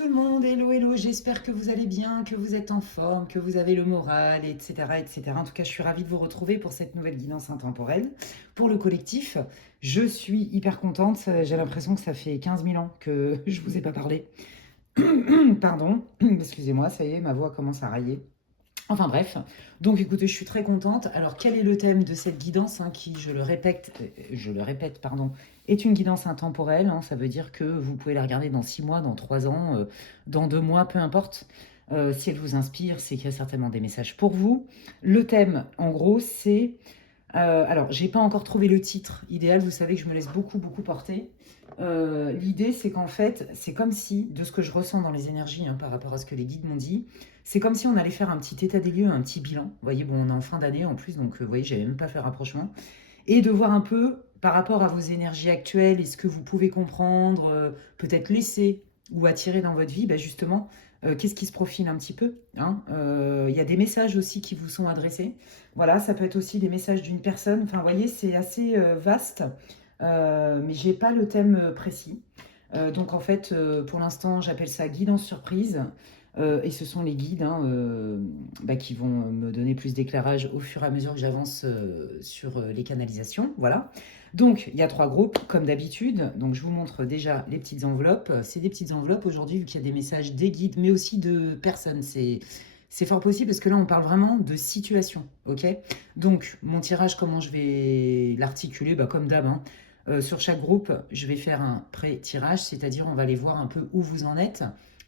tout le monde, hello hello, j'espère que vous allez bien, que vous êtes en forme, que vous avez le moral, etc., etc. En tout cas, je suis ravie de vous retrouver pour cette nouvelle guidance intemporelle. Pour le collectif, je suis hyper contente, j'ai l'impression que ça fait 15 000 ans que je vous ai pas parlé. Pardon, excusez-moi, ça y est, ma voix commence à railler. Enfin bref, donc écoutez, je suis très contente. Alors quel est le thème de cette guidance qui, je le répète, pardon, est une guidance intemporelle, ça veut dire que vous pouvez la regarder dans 6 mois, dans 3 ans, dans 2 mois, peu importe. Si elle vous inspire, c'est qu'il y a certainement des messages pour vous. Le thème, en gros, c'est alors, j'ai pas encore trouvé le titre idéal. Vous savez que je me laisse beaucoup, beaucoup porter. L'idée, c'est qu'en fait, c'est comme si, de ce que je ressens dans les énergies par rapport à ce que les guides m'ont dit, c'est comme si on allait faire un petit état des lieux, un petit bilan. Vous voyez, bon, on est en fin d'année en plus, donc vous voyez, j'avais même pas fait rapprochement. Et de voir un peu par rapport à vos énergies actuelles, est-ce que vous pouvez comprendre, peut-être laisser ou attirer dans votre vie, justement, qu'est-ce qui se profile un petit peu. Il y a des messages aussi qui vous sont adressés. Voilà, ça peut être aussi des messages d'une personne. Enfin, vous voyez, c'est assez vaste, mais j'ai pas le thème précis. Donc, en fait, pour l'instant, j'appelle ça guidance surprise. Et ce sont les guides qui vont me donner plus d'éclairage au fur et à mesure que j'avance sur les canalisations. Voilà. Donc, il y a 3 groupes, comme d'habitude. Donc, je vous montre déjà les petites enveloppes. C'est des petites enveloppes aujourd'hui, vu qu'il y a des messages des guides, mais aussi de personnes. C'est fort possible parce que là, on parle vraiment de situation. Ok. Donc, mon tirage, comment je vais l'articuler, comme d'hab. Sur chaque groupe, je vais faire un pré-tirage, c'est-à-dire on va aller voir un peu où vous en êtes.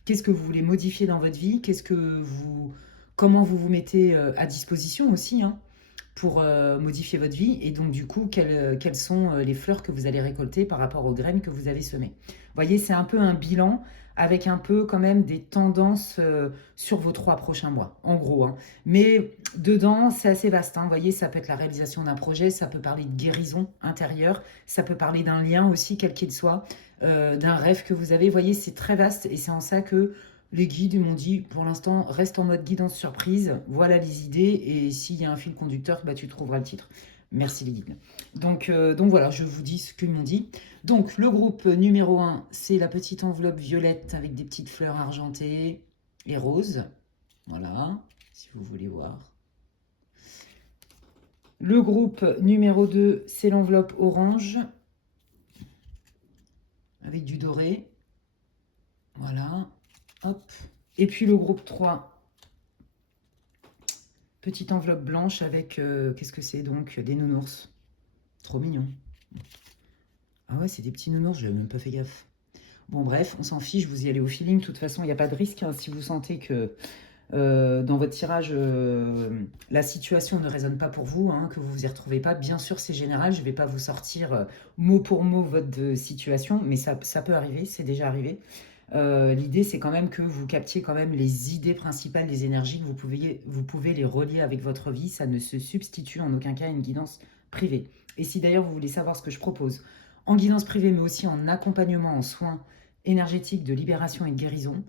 Qu'est-ce que vous voulez modifier dans votre vie? Comment vous vous mettez à disposition aussi pour modifier votre vie? Et donc, du coup, quelles sont les fleurs que vous allez récolter par rapport aux graines que vous avez semées? Vous voyez, c'est un peu un bilan avec un peu quand même des tendances sur vos 3 prochains mois, en gros. Mais dedans, c'est assez vaste. Vous voyez, ça peut être la réalisation d'un projet, ça peut parler de guérison intérieure, ça peut parler d'un lien aussi, quel qu'il soit, d'un rêve que vous avez. Vous voyez, c'est très vaste et c'est en ça que les guides m'ont dit, pour l'instant, reste en mode guidance surprise, voilà les idées, et s'il y a un fil conducteur, tu trouveras le titre. Merci les guides. Donc voilà, je vous dis ce qu'ils m'ont dit. Donc le groupe numéro 1, c'est la petite enveloppe violette avec des petites fleurs argentées et roses. Voilà, si vous voulez voir. Le groupe numéro 2, c'est l'enveloppe orange avec du doré. Voilà, hop. Et puis le groupe 3, petite enveloppe blanche avec, qu'est-ce que c'est donc? Des nounours. Trop mignon. Ah ouais, c'est des petits nounours, je n'avais même pas fait gaffe. Bon bref, on s'en fiche, vous y allez au feeling. De toute façon, il n'y a pas de risque. Si vous sentez que dans votre tirage, la situation ne résonne pas pour vous, que vous vous y retrouvez pas, bien sûr c'est général, je ne vais pas vous sortir mot pour mot votre situation, mais ça peut arriver, c'est déjà arrivé. L'idée c'est quand même que vous captiez quand même les idées principales, les énergies, que vous pouvez les relier avec votre vie, ça ne se substitue en aucun cas à une guidance privée. Et si d'ailleurs vous voulez savoir ce que je propose en guidance privée, mais aussi en accompagnement, en soins énergétiques de libération et de guérison,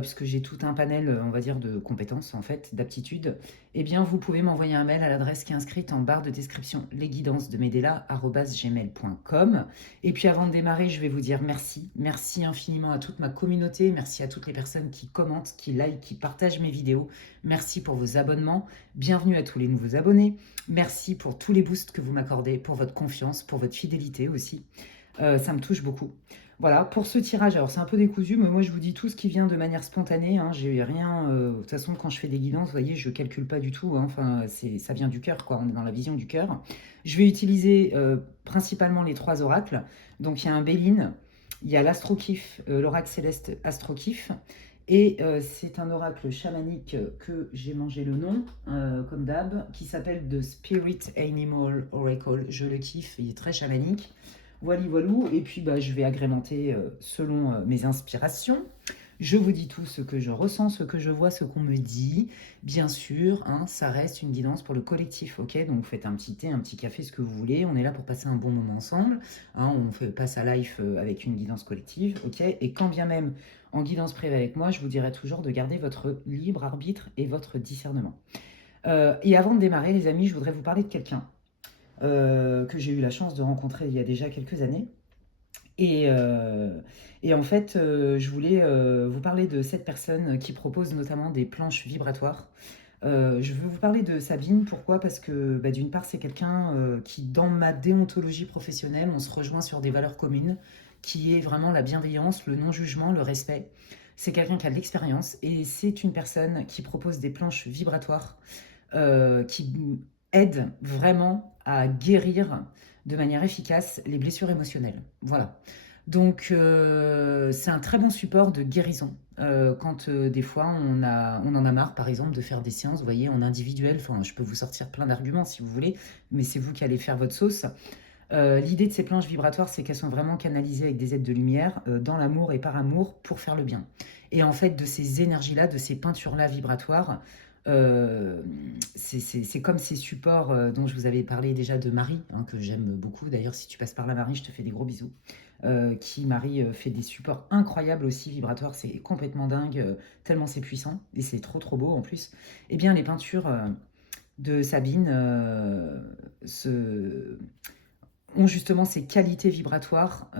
puisque j'ai tout un panel, on va dire, de compétences, en fait, d'aptitudes, eh bien, vous pouvez m'envoyer un mail à l'adresse qui est inscrite en barre de description, lesguidancesdemedela@gmail.com. Et puis, avant de démarrer, je vais vous dire merci. Merci infiniment à toute ma communauté. Merci à toutes les personnes qui commentent, qui likent, qui partagent mes vidéos. Merci pour vos abonnements. Bienvenue à tous les nouveaux abonnés. Merci pour tous les boosts que vous m'accordez, pour votre confiance, pour votre fidélité aussi. Ça me touche beaucoup. Voilà, pour ce tirage, alors c'est un peu décousu, mais moi je vous dis tout ce qui vient de manière spontanée. J'ai rien. De toute façon, quand je fais des guidances, vous voyez, je calcule pas du tout. Enfin, ça vient du cœur, quoi. On est dans la vision du cœur. Je vais utiliser principalement les 3 oracles. Donc il y a un Béline, il y a l'Astrokif, l'oracle céleste Astrokif. Et c'est un oracle chamanique que j'ai mangé le nom, comme d'hab, qui s'appelle The Spirit Animal Oracle. Je le kiffe, il est très chamanique. Voilà, voilou. Et puis, je vais agrémenter selon mes inspirations. Je vous dis tout ce que je ressens, ce que je vois, ce qu'on me dit. Bien sûr, ça reste une guidance pour le collectif, ok? Donc, faites un petit thé, un petit café, ce que vous voulez. On est là pour passer un bon moment ensemble. On fait pas sa life avec une guidance collective, ok? Et quand bien même en guidance privée avec moi, je vous dirai toujours de garder votre libre arbitre et votre discernement. Et avant de démarrer, les amis, je voudrais vous parler de quelqu'un que j'ai eu la chance de rencontrer il y a déjà quelques années Et, euh, et en fait, je voulais vous parler de cette personne qui propose notamment des planches vibratoires. Je veux vous parler de Sabine. Pourquoi? Parce que bah, d'une part, c'est quelqu'un qui, dans ma déontologie professionnelle, on se rejoint sur des valeurs communes, qui est vraiment la bienveillance, le non-jugement, le respect. C'est quelqu'un qui a de l'expérience et c'est une personne qui propose des planches vibratoires qui aident vraiment à guérir de manière efficace les blessures émotionnelles. Voilà. Donc, c'est un très bon support de guérison. Quand des fois on en a marre, par exemple, de faire des séances, vous voyez, en individuel. Enfin, je peux vous sortir plein d'arguments si vous voulez, mais c'est vous qui allez faire votre sauce. L'idée de ces planches vibratoires, c'est qu'elles sont vraiment canalisées avec des aides de lumière, dans l'amour et par amour, pour faire le bien. Et en fait, de ces énergies-là, de ces peintures-là vibratoires, euh, c'est comme ces supports dont je vous avais parlé déjà de Marie, hein, que j'aime beaucoup. D'ailleurs, si tu passes par là, Marie, je te fais des gros bisous. Qui, Marie, fait des supports incroyables aussi, vibratoires. C'est complètement dingue, tellement c'est puissant. Et c'est trop, trop beau en plus. Eh bien, les peintures de Sabine se ont justement ces qualités vibratoires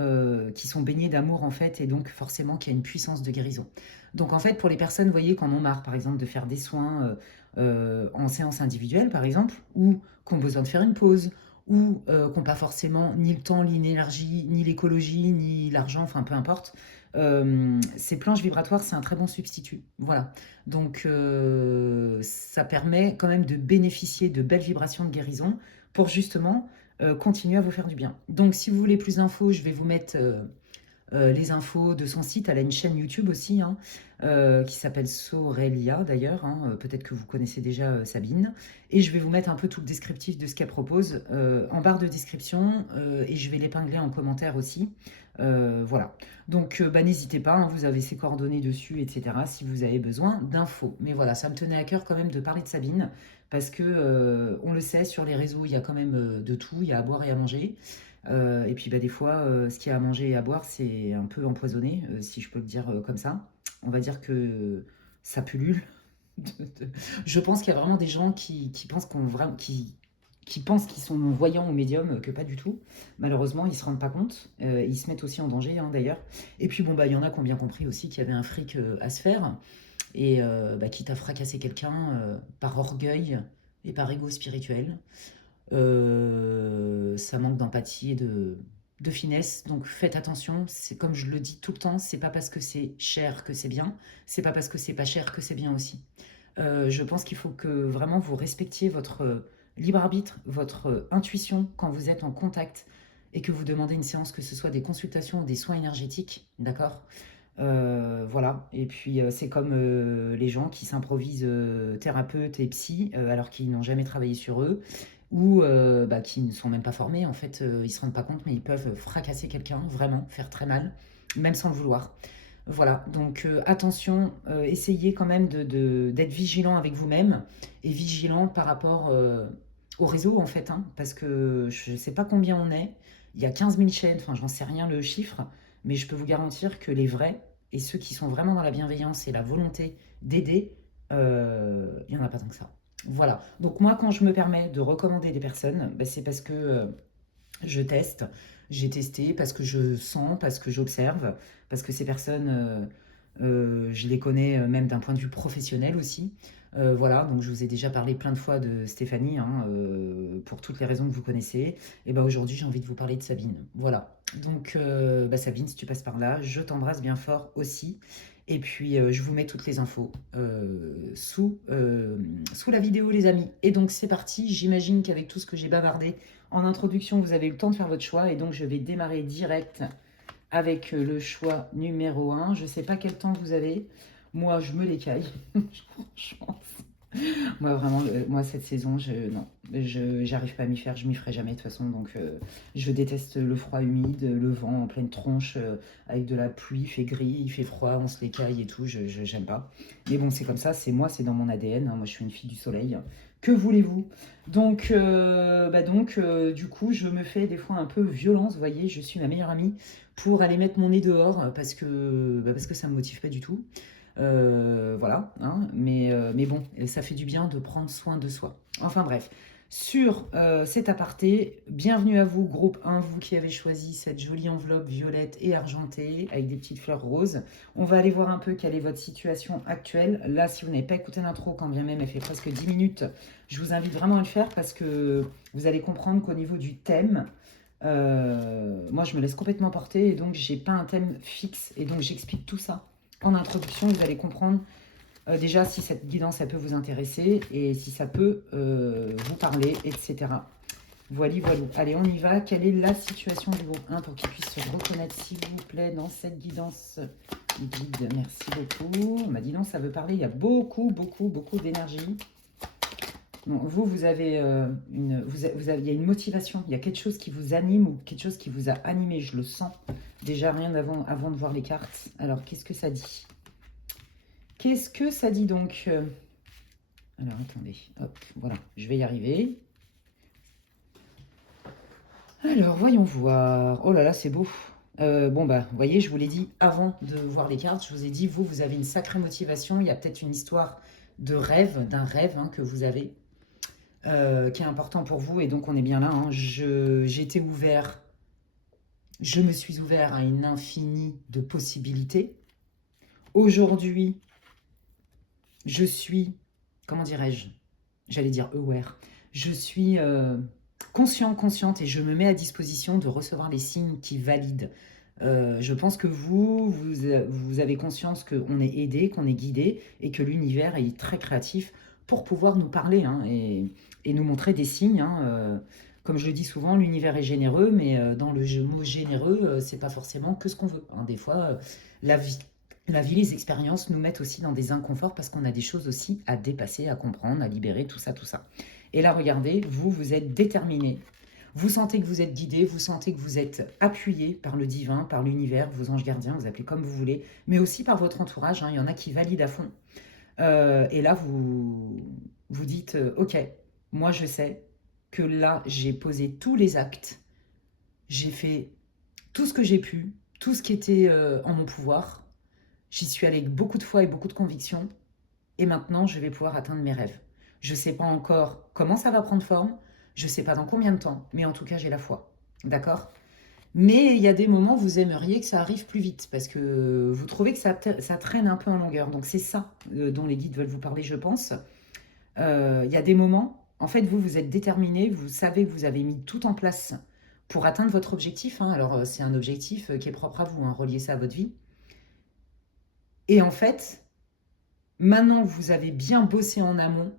qui sont baignées d'amour en fait et donc forcément qui a une puissance de guérison. Donc en fait pour les personnes, vous voyez, qui en ont marre par exemple de faire des soins en séance individuelle par exemple, ou qui ont besoin de faire une pause, ou qui n'ont pas forcément ni le temps, ni l'énergie, ni l'écologie, ni l'argent, enfin peu importe, ces planches vibratoires c'est un très bon substitut. Voilà. Donc ça permet quand même de bénéficier de belles vibrations de guérison pour justement continuer à vous faire du bien. Donc, si vous voulez plus d'infos, je vais vous mettre les infos de son site. Elle a une chaîne YouTube aussi, hein, qui s'appelle Sorelia d'ailleurs. Hein, peut-être que vous connaissez déjà Sabine. Et je vais vous mettre un peu tout le descriptif de ce qu'elle propose en barre de description et je vais l'épingler en commentaire aussi. Voilà. Donc, bah, n'hésitez pas, hein, vous avez ses coordonnées dessus, etc. si vous avez besoin d'infos. Mais voilà, ça me tenait à cœur quand même de parler de Sabine parce que on le sait, sur les réseaux, il y a quand même de tout, il y a à boire et à manger. Et puis bah, des fois, ce qu'il y a à manger et à boire, c'est un peu empoisonné, si je peux le dire comme ça. On va dire que ça pullule. Je pense qu'il y a vraiment des gens qui pensent qui pensent qu'ils sont voyants ou médiums, que pas du tout. Malheureusement, ils se rendent pas compte. Ils se mettent aussi en danger, hein, d'ailleurs. Et puis bon, bah, il y en a qui ont bien compris aussi qu'il y avait un fric à se faire. Et bah, quitte à fracasser quelqu'un par orgueil et par ego spirituel. Ça manque d'empathie et de finesse. Donc faites attention. C'est comme je le dis tout le temps, c'est pas parce que c'est cher que c'est bien. C'est pas parce que c'est pas cher que c'est bien aussi. Je pense qu'il faut que vraiment vous respectiez votre libre arbitre, votre intuition quand vous êtes en contact et que vous demandez une séance, que ce soit des consultations ou des soins énergétiques, d'accord. Voilà, et puis c'est comme les gens qui s'improvisent thérapeutes et psy alors qu'ils n'ont jamais travaillé sur eux ou bah, qui ne sont même pas formés. En fait, ils se rendent pas compte, mais ils peuvent fracasser quelqu'un, vraiment, faire très mal, même sans le vouloir. Voilà, donc attention, essayez quand même d'être vigilant avec vous-même et vigilant par rapport au réseau, en fait, hein, parce que je ne sais pas combien on est. Il y a 15 000 chaînes, enfin, j'en sais rien le chiffre, mais je peux vous garantir que les vrais et ceux qui sont vraiment dans la bienveillance et la volonté d'aider, il n'y en a pas tant que ça. Voilà. Donc moi, quand je me permets de recommander des personnes, bah, c'est parce que je teste, j'ai testé, parce que je sens, parce que j'observe, parce que ces personnes, je les connais même d'un point de vue professionnel aussi. Voilà, donc je vous ai déjà parlé plein de fois de Stéphanie, hein, pour toutes les raisons que vous connaissez. Et bah aujourd'hui, j'ai envie de vous parler de Sabine. Voilà. Donc, bah Sabine, si tu passes par là, je t'embrasse bien fort aussi. Et puis, je vous mets toutes les infos sous la vidéo, les amis. Et donc, c'est parti. J'imagine qu'avec tout ce que j'ai bavardé en introduction, vous avez eu le temps de faire votre choix. Et donc, je vais démarrer direct avec le choix numéro un. Je ne sais pas quel temps vous avez. Moi, je me l'écaille. Franchement. Moi, vraiment, moi, cette saison, non, j'arrive pas à m'y faire, je m'y ferai jamais de toute façon. Donc, je déteste le froid humide, le vent en pleine tronche, avec de la pluie, il fait gris, il fait froid, on se l'écaille et tout, j'aime pas. Mais bon, c'est comme ça, c'est moi, c'est dans mon ADN, hein, moi, je suis une fille du soleil. Que voulez-vous? Donc, du coup, je me fais des fois un peu violence, vous voyez, je suis ma meilleure amie pour aller mettre mon nez dehors parce que ça me motive pas du tout. Voilà, hein, mais bon, ça fait du bien de prendre soin de soi. Enfin bref, sur cet aparté. Bienvenue à vous, groupe 1, vous qui avez choisi cette jolie enveloppe violette et argentée avec des petites fleurs roses. On va aller voir un peu quelle est votre situation actuelle. Là, si vous n'avez pas écouté l'intro, quand bien même elle fait presque 10 minutes, je vous invite vraiment à le faire parce que vous allez comprendre qu'au niveau du thème, moi je me laisse complètement porter et donc j'ai pas un thème fixe et donc j'explique tout ça en introduction. Vous allez comprendre déjà si cette guidance elle peut vous intéresser et si ça peut vous parler, etc. Voilà, voilà. Allez, on y va. Quelle est la situation du groupe 1 pour qu'il puisse se reconnaître, s'il vous plaît, dans cette guidance guide? Merci beaucoup. On m'a dit non, ça veut parler. Il y a beaucoup, beaucoup, beaucoup d'énergie. Vous avez il y a une motivation, il y a quelque chose qui vous anime ou quelque chose qui vous a animé, je le sens. Déjà, rien avant de voir les cartes. Alors, qu'est-ce que ça dit? Qu'est-ce que ça dit donc? Alors, attendez. Hop, voilà, je vais y arriver. Alors, voyons voir. Oh là là, c'est beau. Bon, bah, vous voyez, je vous l'ai dit avant de voir les cartes. Je vous ai dit, vous avez une sacrée motivation. Il y a peut-être une histoire de rêve, d'un rêve que vous avez, qui est important pour vous. Et donc, on est bien là. J'étais ouvert. Je me suis ouvert à une infinie de possibilités. Aujourd'hui, je suis, comment dirais-je? J'allais dire aware. Je suis consciente et je me mets à disposition de recevoir les signes qui valident. Je pense que vous avez conscience qu'on est aidé, qu'on est guidé et que l'univers est très créatif pour pouvoir nous parler et nous montrer des signes. Comme je le dis souvent, l'univers est généreux, mais dans le mot généreux, c'est pas forcément que ce qu'on veut. Des fois, la vie, les expériences nous mettent aussi dans des inconforts parce qu'on a des choses aussi à dépasser, à comprendre, à libérer, tout ça, tout ça. Et là, regardez, vous êtes déterminé. Vous sentez que vous êtes guidé, vous sentez que vous êtes appuyé par le divin, par l'univers, vos anges gardiens, vous appelez comme vous voulez, mais aussi par votre entourage. Il y en a qui valident à fond. Et là, vous dites, ok, moi je sais que là, j'ai posé tous les actes, j'ai fait tout ce que j'ai pu, tout ce qui était en mon pouvoir. J'y suis allée beaucoup de fois et beaucoup de conviction. Et maintenant, je vais pouvoir atteindre mes rêves. Je ne sais pas encore comment ça va prendre forme. Je ne sais pas dans combien de temps. Mais en tout cas, j'ai la foi. D'accord? Mais il y a des moments où vous aimeriez que ça arrive plus vite. Parce que vous trouvez que ça traîne un peu en longueur. Donc c'est ça dont les guides veulent vous parler, je pense. Il y a des moments, en fait, vous êtes déterminé. Vous savez que vous avez mis tout en place pour atteindre votre objectif. Alors, c'est un objectif qui est propre à vous. Reliez ça à votre vie. Et en fait, maintenant que vous avez bien bossé en amont,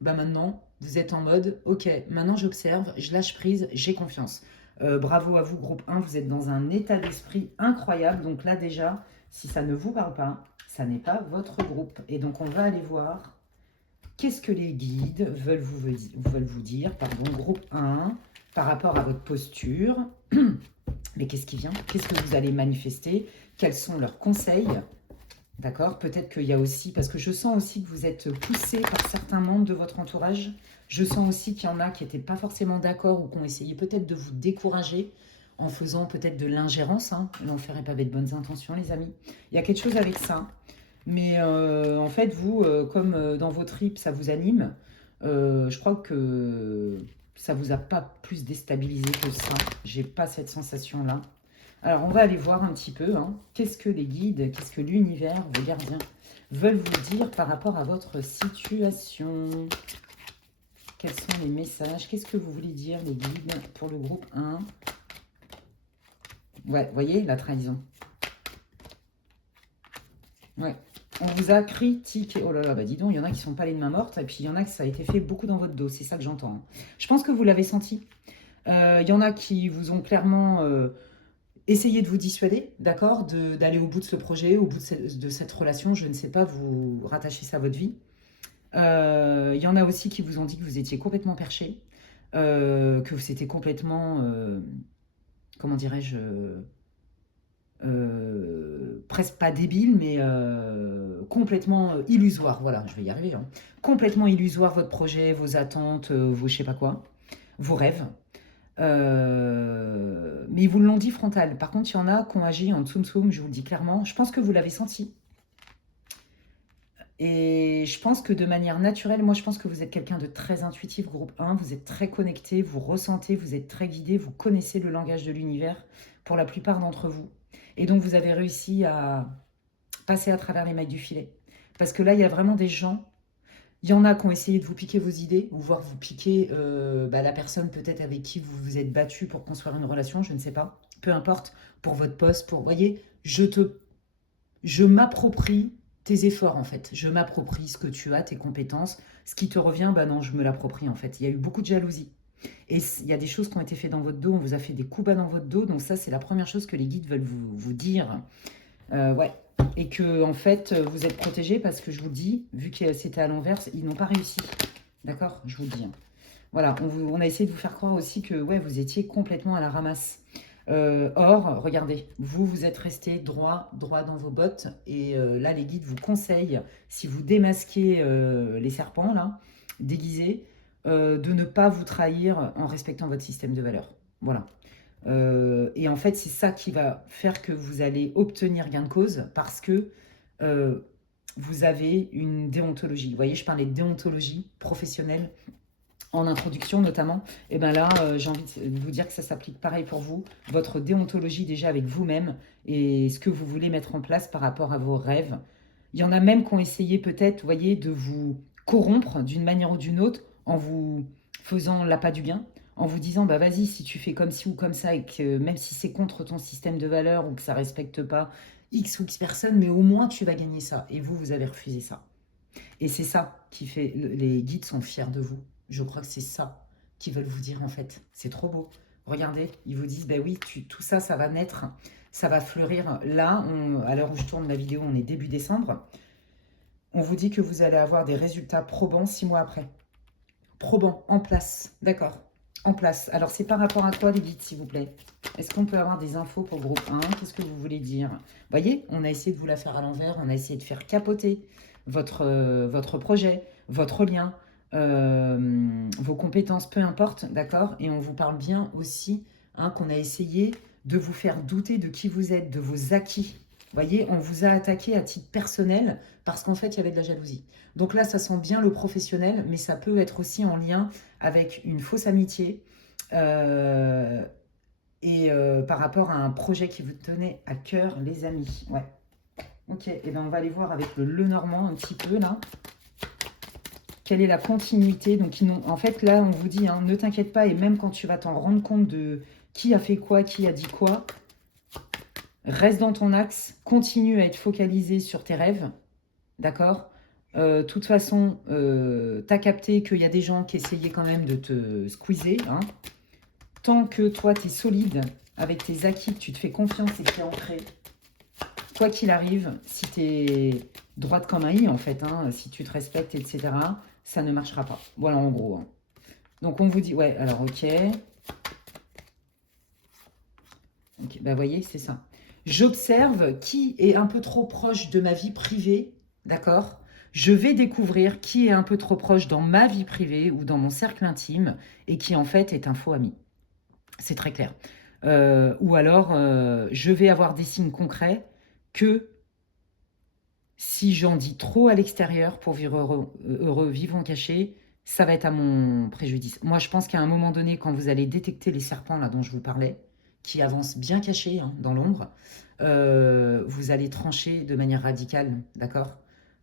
bah maintenant, vous êtes en mode, ok, maintenant j'observe, je lâche prise, j'ai confiance. Bravo à vous, groupe 1, vous êtes dans un état d'esprit incroyable. Donc là déjà, si ça ne vous parle pas, ça n'est pas votre groupe. Et donc on va aller voir qu'est-ce que les guides veulent vous dire, pardon, groupe 1, par rapport à votre posture. Mais qu'est-ce qui vient? Qu'est-ce que vous allez manifester? Quels sont leurs conseils? D'accord? Peut-être qu'il y a aussi, parce que je sens aussi que vous êtes poussé par certains membres de votre entourage. Je sens aussi qu'il y en a qui n'étaient pas forcément d'accord ou qui ont essayé peut-être de vous décourager en faisant peut-être de l'ingérence. L'enfer n'est pas avec de bonnes intentions, les amis. Il y a quelque chose avec ça. Mais en fait, vous, comme dans vos tripes, ça vous anime, je crois que ça vous a pas plus déstabilisé que ça. J'ai pas cette sensation-là. Alors, on va aller voir un petit peu. Qu'est-ce que les guides, qu'est-ce que l'univers, vos gardiens, veulent vous dire par rapport à votre situation? Quels sont les messages? Qu'est-ce que vous voulez dire, les guides, pour le groupe 1? Ouais, vous voyez, la trahison. Ouais. On vous a critiqué. Oh là là, bah dis donc, il y en a qui sont pas les mains mortes, et puis il y en a que ça a été fait beaucoup dans votre dos. C'est ça que j'entends. Je pense que vous l'avez senti. Il y en a qui vous ont clairement essayé de vous dissuader, d'accord, d'aller au bout de ce projet, au bout de cette relation. Je ne sais pas, vous rattachez ça à votre vie. Il y en a aussi qui vous ont dit que vous étiez complètement perché, que c'était complètement, comment dirais-je, presque pas débile, mais complètement illusoire. Voilà, je vais y arriver. Complètement illusoire votre projet, vos attentes, vos je sais pas quoi, vos rêves. Mais ils vous l'ont dit frontal. Par contre, il y en a qui ont agi en tsum tsum, je vous le dis clairement. Je pense que vous l'avez senti. Et je pense que de manière naturelle, moi je pense que vous êtes quelqu'un de très intuitif, groupe 1, vous êtes très connecté, vous ressentez, vous êtes très guidé, vous connaissez le langage de l'univers pour la plupart d'entre vous. Et donc vous avez réussi à passer à travers les mailles du filet. Parce que là, il y a vraiment des gens, il y en a qui ont essayé de vous piquer vos idées, ou voire vous piquer la personne peut-être avec qui vous vous êtes battu pour construire une relation, je ne sais pas. Peu importe, pour votre poste, pour... Vous voyez, je m'approprie tes efforts en fait. Je m'approprie ce que tu as, tes compétences. Ce qui te revient, bah non, je me l'approprie en fait. Il y a eu beaucoup de jalousie. Et il y a des choses qui ont été faites dans votre dos, on vous a fait des coups bas dans votre dos. Donc ça, c'est la première chose que les guides veulent vous dire. Ouais. Et que en fait, vous êtes protégé parce que je vous le dis, vu que c'était à l'envers, ils n'ont pas réussi. D'accord? Je vous le dis. Hein. Voilà, on a essayé de vous faire croire aussi que ouais, vous étiez complètement à la ramasse. Or, regardez, vous êtes resté droit dans vos bottes. Et là, les guides vous conseillent, si vous démasquez les serpents, là, déguisés, de ne pas vous trahir en respectant votre système de valeurs. Voilà. Et en fait, c'est ça qui va faire que vous allez obtenir gain de cause parce que euh, vous avez une déontologie. Vous voyez, je parlais de déontologie professionnelle en introduction notamment, et bien là, j'ai envie de vous dire que ça s'applique pareil pour vous. Votre déontologie déjà avec vous-même et ce que vous voulez mettre en place par rapport à vos rêves. Il y en a même qui ont essayé peut-être, vous voyez, de vous corrompre d'une manière ou d'une autre en vous faisant l'appât du gain, en vous disant, bah vas-y, si tu fais comme ci ou comme ça, et que même si c'est contre ton système de valeurs ou que ça ne respecte pas X ou X personnes, mais au moins tu vas gagner ça. Et vous avez refusé ça. Et c'est ça qui fait, les guides sont fiers de vous. Je crois que c'est ça qu'ils veulent vous dire en fait. C'est trop beau. Regardez, ils vous disent, ben oui, tout ça, ça va naître, ça va fleurir. Là, à l'heure où je tourne la vidéo, on est début décembre. On vous dit que vous allez avoir des résultats probants 6 mois après. Probants, en place, d'accord, en place. Alors, c'est par rapport à quoi les guides, s'il vous plaît? Est-ce qu'on peut avoir des infos pour groupe 1? Qu'est-ce que vous voulez dire? Vous voyez, on a essayé de vous la faire à l'envers, on a essayé de faire capoter votre projet, votre lien, vos compétences, peu importe, d'accord? Et on vous parle bien aussi qu'on a essayé de vous faire douter de qui vous êtes, de vos acquis. Vous voyez, on vous a attaqué à titre personnel parce qu'en fait, il y avait de la jalousie. Donc là, ça sent bien le professionnel, mais ça peut être aussi en lien avec une fausse amitié par rapport à un projet qui vous tenait à cœur, les amis. Ouais. Ok, et bien on va aller voir avec le Lenormand un petit peu là. Quelle est la continuité? Donc, en fait, là, on vous dit, hein, ne t'inquiète pas, et même quand tu vas t'en rendre compte de qui a fait quoi, qui a dit quoi, reste dans ton axe, continue à être focalisé sur tes rêves, d'accord? De toute façon, tu as capté qu'il y a des gens qui essayaient quand même de te squeezer. Hein. Tant que toi, tu es solide avec tes acquis, que tu te fais confiance et que tu es ancré, quoi qu'il arrive, si tu es droite comme un i, en fait, hein, si tu te respectes, etc., ça ne marchera pas. Voilà, en gros. Hein. Donc, on vous dit, ouais, alors, ok. Ok, bah, voyez, c'est ça. J'observe qui est un peu trop proche de ma vie privée, d'accord? Je vais découvrir qui est un peu trop proche dans ma vie privée ou dans mon cercle intime et qui, en fait, est un faux ami. C'est très clair. Ou alors, je vais avoir des signes concrets que si j'en dis trop à l'extérieur pour vivre heureux, vivons cachés, ça va être à mon préjudice. Moi, je pense qu'à un moment donné, quand vous allez détecter les serpents là dont je vous parlais, qui avancent bien cachés hein, dans l'ombre, vous allez trancher de manière radicale, d'accord?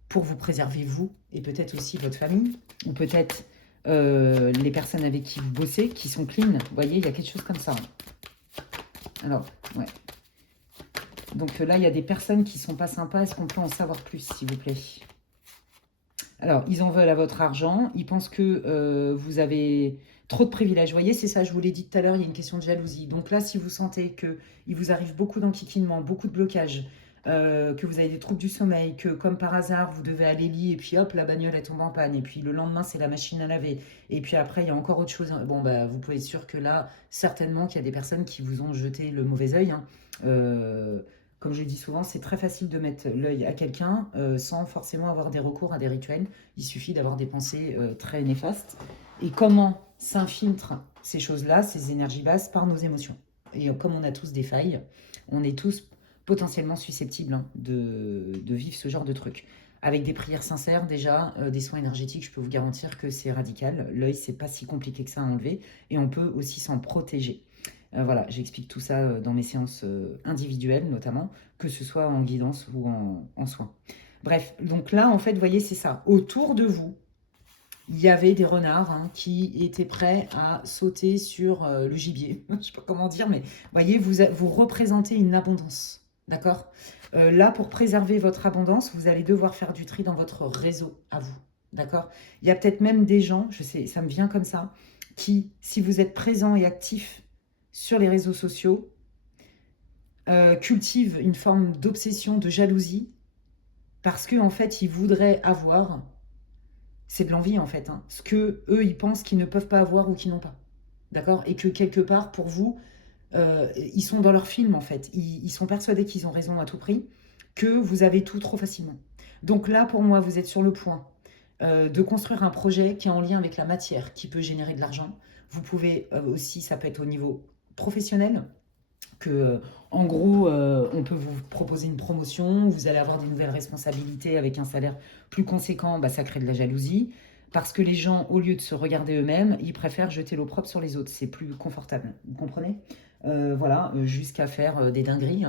Pour vous préserver vous et peut-être aussi votre famille, ou peut-être les personnes avec qui vous bossez, qui sont clean. Vous voyez, il y a quelque chose comme ça. Hein. Alors, ouais. Donc là, il y a des personnes qui ne sont pas sympas. Est-ce qu'on peut en savoir plus, s'il vous plaît? Alors, ils en veulent à votre argent. Ils pensent que vous avez trop de privilèges. Vous voyez, c'est ça, je vous l'ai dit tout à l'heure, il y a une question de jalousie. Donc là, si vous sentez qu'il vous arrive beaucoup d'enquiquinement, beaucoup de blocages, que vous avez des troubles du sommeil, que comme par hasard, vous devez aller lit et puis hop, la bagnole, elle tombe en panne. Et puis le lendemain, c'est la machine à laver. Et puis après, il y a encore autre chose. Bon, bah, vous pouvez être sûr que là, certainement qu'il y a des personnes qui vous ont jeté le mauvais œil. Hein. Comme je le dis souvent, c'est très facile de mettre l'œil à quelqu'un sans forcément avoir des recours à des rituels. Il suffit d'avoir des pensées très néfastes. Et comment s'infiltrent ces choses-là, ces énergies basses, par nos émotions. Et comme on a tous des failles, on est tous potentiellement susceptibles hein, de vivre ce genre de truc. Avec des prières sincères, déjà, des soins énergétiques, je peux vous garantir que c'est radical. L'œil, c'est pas si compliqué que ça à enlever et on peut aussi s'en protéger. Voilà, j'explique tout ça dans mes séances individuelles notamment, que ce soit en guidance ou en soins. Bref, donc là, en fait, vous voyez, c'est ça. Autour de vous, il y avait des renards qui étaient prêts à sauter sur le gibier. Je ne sais pas comment dire, mais voyez, vous représentez une abondance. D'accord. Là, pour préserver votre abondance, vous allez devoir faire du tri dans votre réseau à vous. D'accord. Il y a peut-être même des gens, je sais, ça me vient comme ça, qui, si vous êtes présent et actif sur les réseaux sociaux, cultivent une forme d'obsession, de jalousie, parce qu'en en fait, ils voudraient avoir, c'est de l'envie en fait, ce que eux ils pensent qu'ils ne peuvent pas avoir ou qu'ils n'ont pas. D'accord. Et que quelque part, pour vous, ils sont dans leur film en fait. Ils sont persuadés qu'ils ont raison à tout prix, que vous avez tout trop facilement. Donc là, pour moi, vous êtes sur le point de construire un projet qui est en lien avec la matière, qui peut générer de l'argent. Vous pouvez aussi, ça peut être au niveau professionnel, que en gros, on peut vous proposer une promotion, vous allez avoir des nouvelles responsabilités avec un salaire plus conséquent, bah, ça crée de la jalousie. Parce que les gens, au lieu de se regarder eux-mêmes, ils préfèrent jeter l'opprobre sur les autres. C'est plus confortable. Vous comprenez. Voilà, jusqu'à faire des dingueries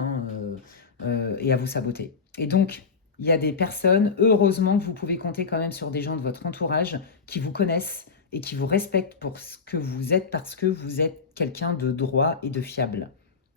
et à vous saboter. Et donc, il y a des personnes, heureusement que vous pouvez compter quand même sur des gens de votre entourage qui vous connaissent et qui vous respectent pour ce que vous êtes parce que vous êtes quelqu'un de droit et de fiable.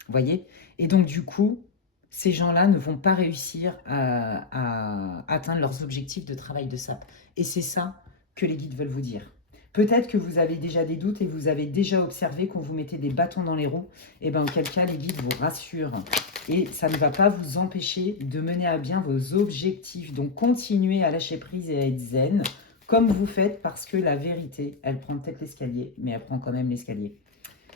Voyez. Et donc, du coup, ces gens-là ne vont pas réussir à atteindre leurs objectifs de travail de sape. Et c'est ça que les guides veulent vous dire. Peut-être que vous avez déjà des doutes et vous avez déjà observé qu'on vous mettait des bâtons dans les roues. Et bien, auquel cas, les guides vous rassurent. Et ça ne va pas vous empêcher de mener à bien vos objectifs. Donc, continuez à lâcher prise et à être zen, comme vous faites, parce que la vérité, elle prend peut-être l'escalier, mais elle prend quand même l'escalier.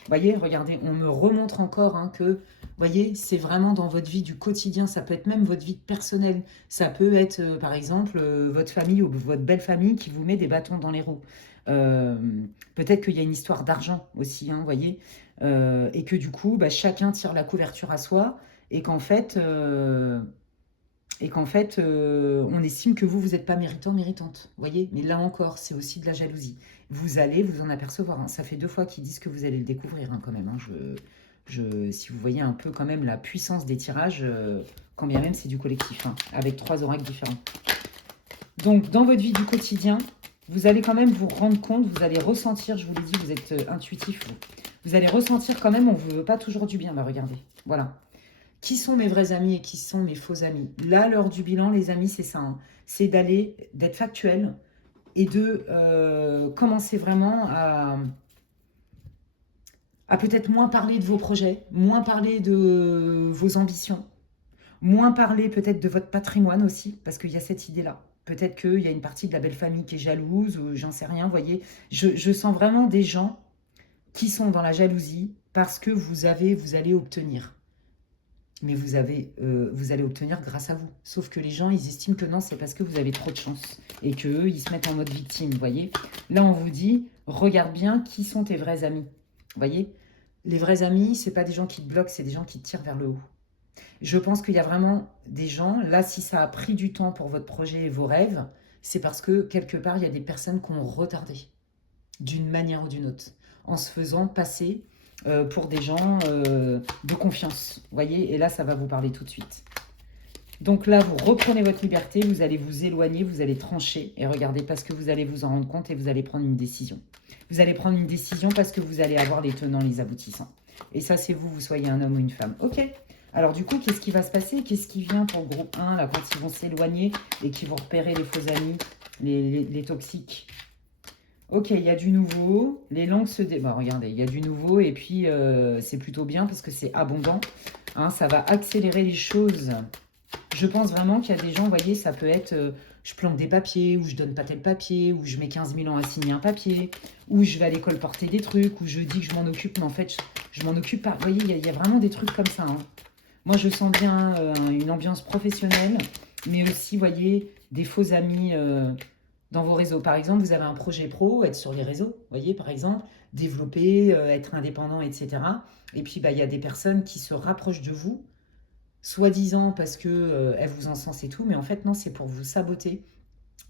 Voyez, regardez, on me remontre encore que, voyez, c'est vraiment dans votre vie du quotidien. Ça peut être même votre vie personnelle. Ça peut être, par exemple, votre famille ou votre belle famille qui vous met des bâtons dans les roues. Peut-être qu'il y a une histoire d'argent aussi, voyez, et que du coup, bah, chacun tire la couverture à soi, et qu'en fait, on estime que vous n'êtes pas méritant, méritante. Voyez, mais là encore, c'est aussi de la jalousie. Vous allez vous en apercevoir. Ça fait 2 fois qu'ils disent que vous allez le découvrir quand même. Si vous voyez un peu quand même la puissance des tirages, quand bien même c'est du collectif, avec 3 oracles différents. Donc, dans votre vie du quotidien, vous allez quand même vous rendre compte, vous allez ressentir, je vous l'ai dit, vous êtes intuitif, vous allez ressentir quand même, on ne vous veut pas toujours du bien. Bah, regardez, voilà. Qui sont mes vrais amis et qui sont mes faux amis? Là, l'heure du bilan, les amis, c'est ça. C'est d'être factuel et de commencer vraiment à peut-être moins parler de vos projets, moins parler de vos ambitions, moins parler peut-être de votre patrimoine aussi, parce qu'il y a cette idée-là. Peut-être qu'il y a une partie de la belle famille qui est jalouse, ou j'en sais rien, vous voyez. Je sens vraiment des gens qui sont dans la jalousie parce que vous allez obtenir. Mais vous allez obtenir grâce à vous. Sauf que les gens, ils estiment que non, c'est parce que vous avez trop de chance. Et qu'eux, ils se mettent en mode victime, vous voyez. Là, on vous dit, regarde bien qui sont tes vrais amis. Vous voyez, les vrais amis, ce n'est pas des gens qui te bloquent, c'est des gens qui te tirent vers le haut. Je pense qu'il y a vraiment des gens, là, si ça a pris du temps pour votre projet et vos rêves, c'est parce que, quelque part, il y a des personnes qui ont retardé, d'une manière ou d'une autre, en se faisant passer pour des gens de confiance. Vous voyez, et là, ça va vous parler tout de suite. Donc là, vous reprenez votre liberté, vous allez vous éloigner, vous allez trancher. Et regardez, parce que vous allez vous en rendre compte et vous allez prendre une décision. Vous allez prendre une décision parce que vous allez avoir les tenants, les aboutissants. Et ça, c'est vous soyez un homme ou une femme. Ok. Alors du coup, qu'est-ce qui va se passer? Qu'est-ce qui vient pour le groupe 1, là, quand ils vont s'éloigner et qu'ils vont repérer les faux amis, les toxiques? Ok, il y a du nouveau. Les langues se... Bon, regardez, il y a du nouveau et puis c'est plutôt bien parce que c'est abondant. Ça va accélérer les choses. Je pense vraiment qu'il y a des gens, vous voyez, ça peut être... je planque des papiers, ou je donne pas tel papier, ou je mets 15 000 ans à signer un papier, ou je vais à l'école porter des trucs, ou je dis que je m'en occupe, mais en fait, je m'en occupe pas. Vous voyez, il y a vraiment des trucs comme ça. Moi, je sens bien une ambiance professionnelle, mais aussi, vous voyez, des faux amis... dans vos réseaux. Par exemple, vous avez un projet pro, être sur les réseaux, vous voyez, par exemple, développer, être indépendant, etc. Et puis, bah, il y a des personnes qui se rapprochent de vous soi-disant parce que elle vous encense et tout, mais en fait non, c'est pour vous saboter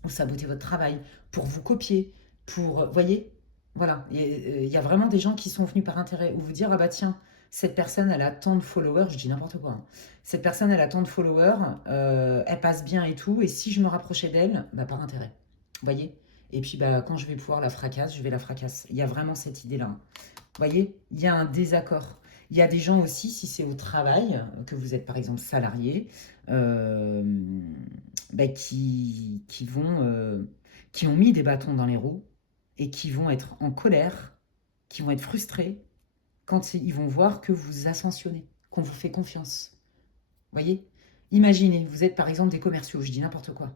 votre travail, pour vous copier, pour, voyez, voilà, il y a vraiment des gens qui sont venus par intérêt ou vous dire ah bah tiens, cette personne elle a tant de followers, je dis n'importe quoi, hein. Cette personne elle a tant de followers, elle passe bien et tout, et si je me rapprochais d'elle, bah par intérêt, voyez. Et puis bah quand je vais pouvoir la fracasse, je vais la fracasse. Il y a vraiment cette idée-là, hein. Voyez, il y a un désaccord. Il y a des gens aussi, si c'est au travail, que vous êtes par exemple salarié, euh, bah, qui ont mis des bâtons dans les roues et qui vont être en colère, qui vont être frustrés quand ils vont voir que vous ascensionnez, qu'on vous fait confiance. Voyez? Imaginez, vous êtes par exemple des commerciaux, je dis n'importe quoi,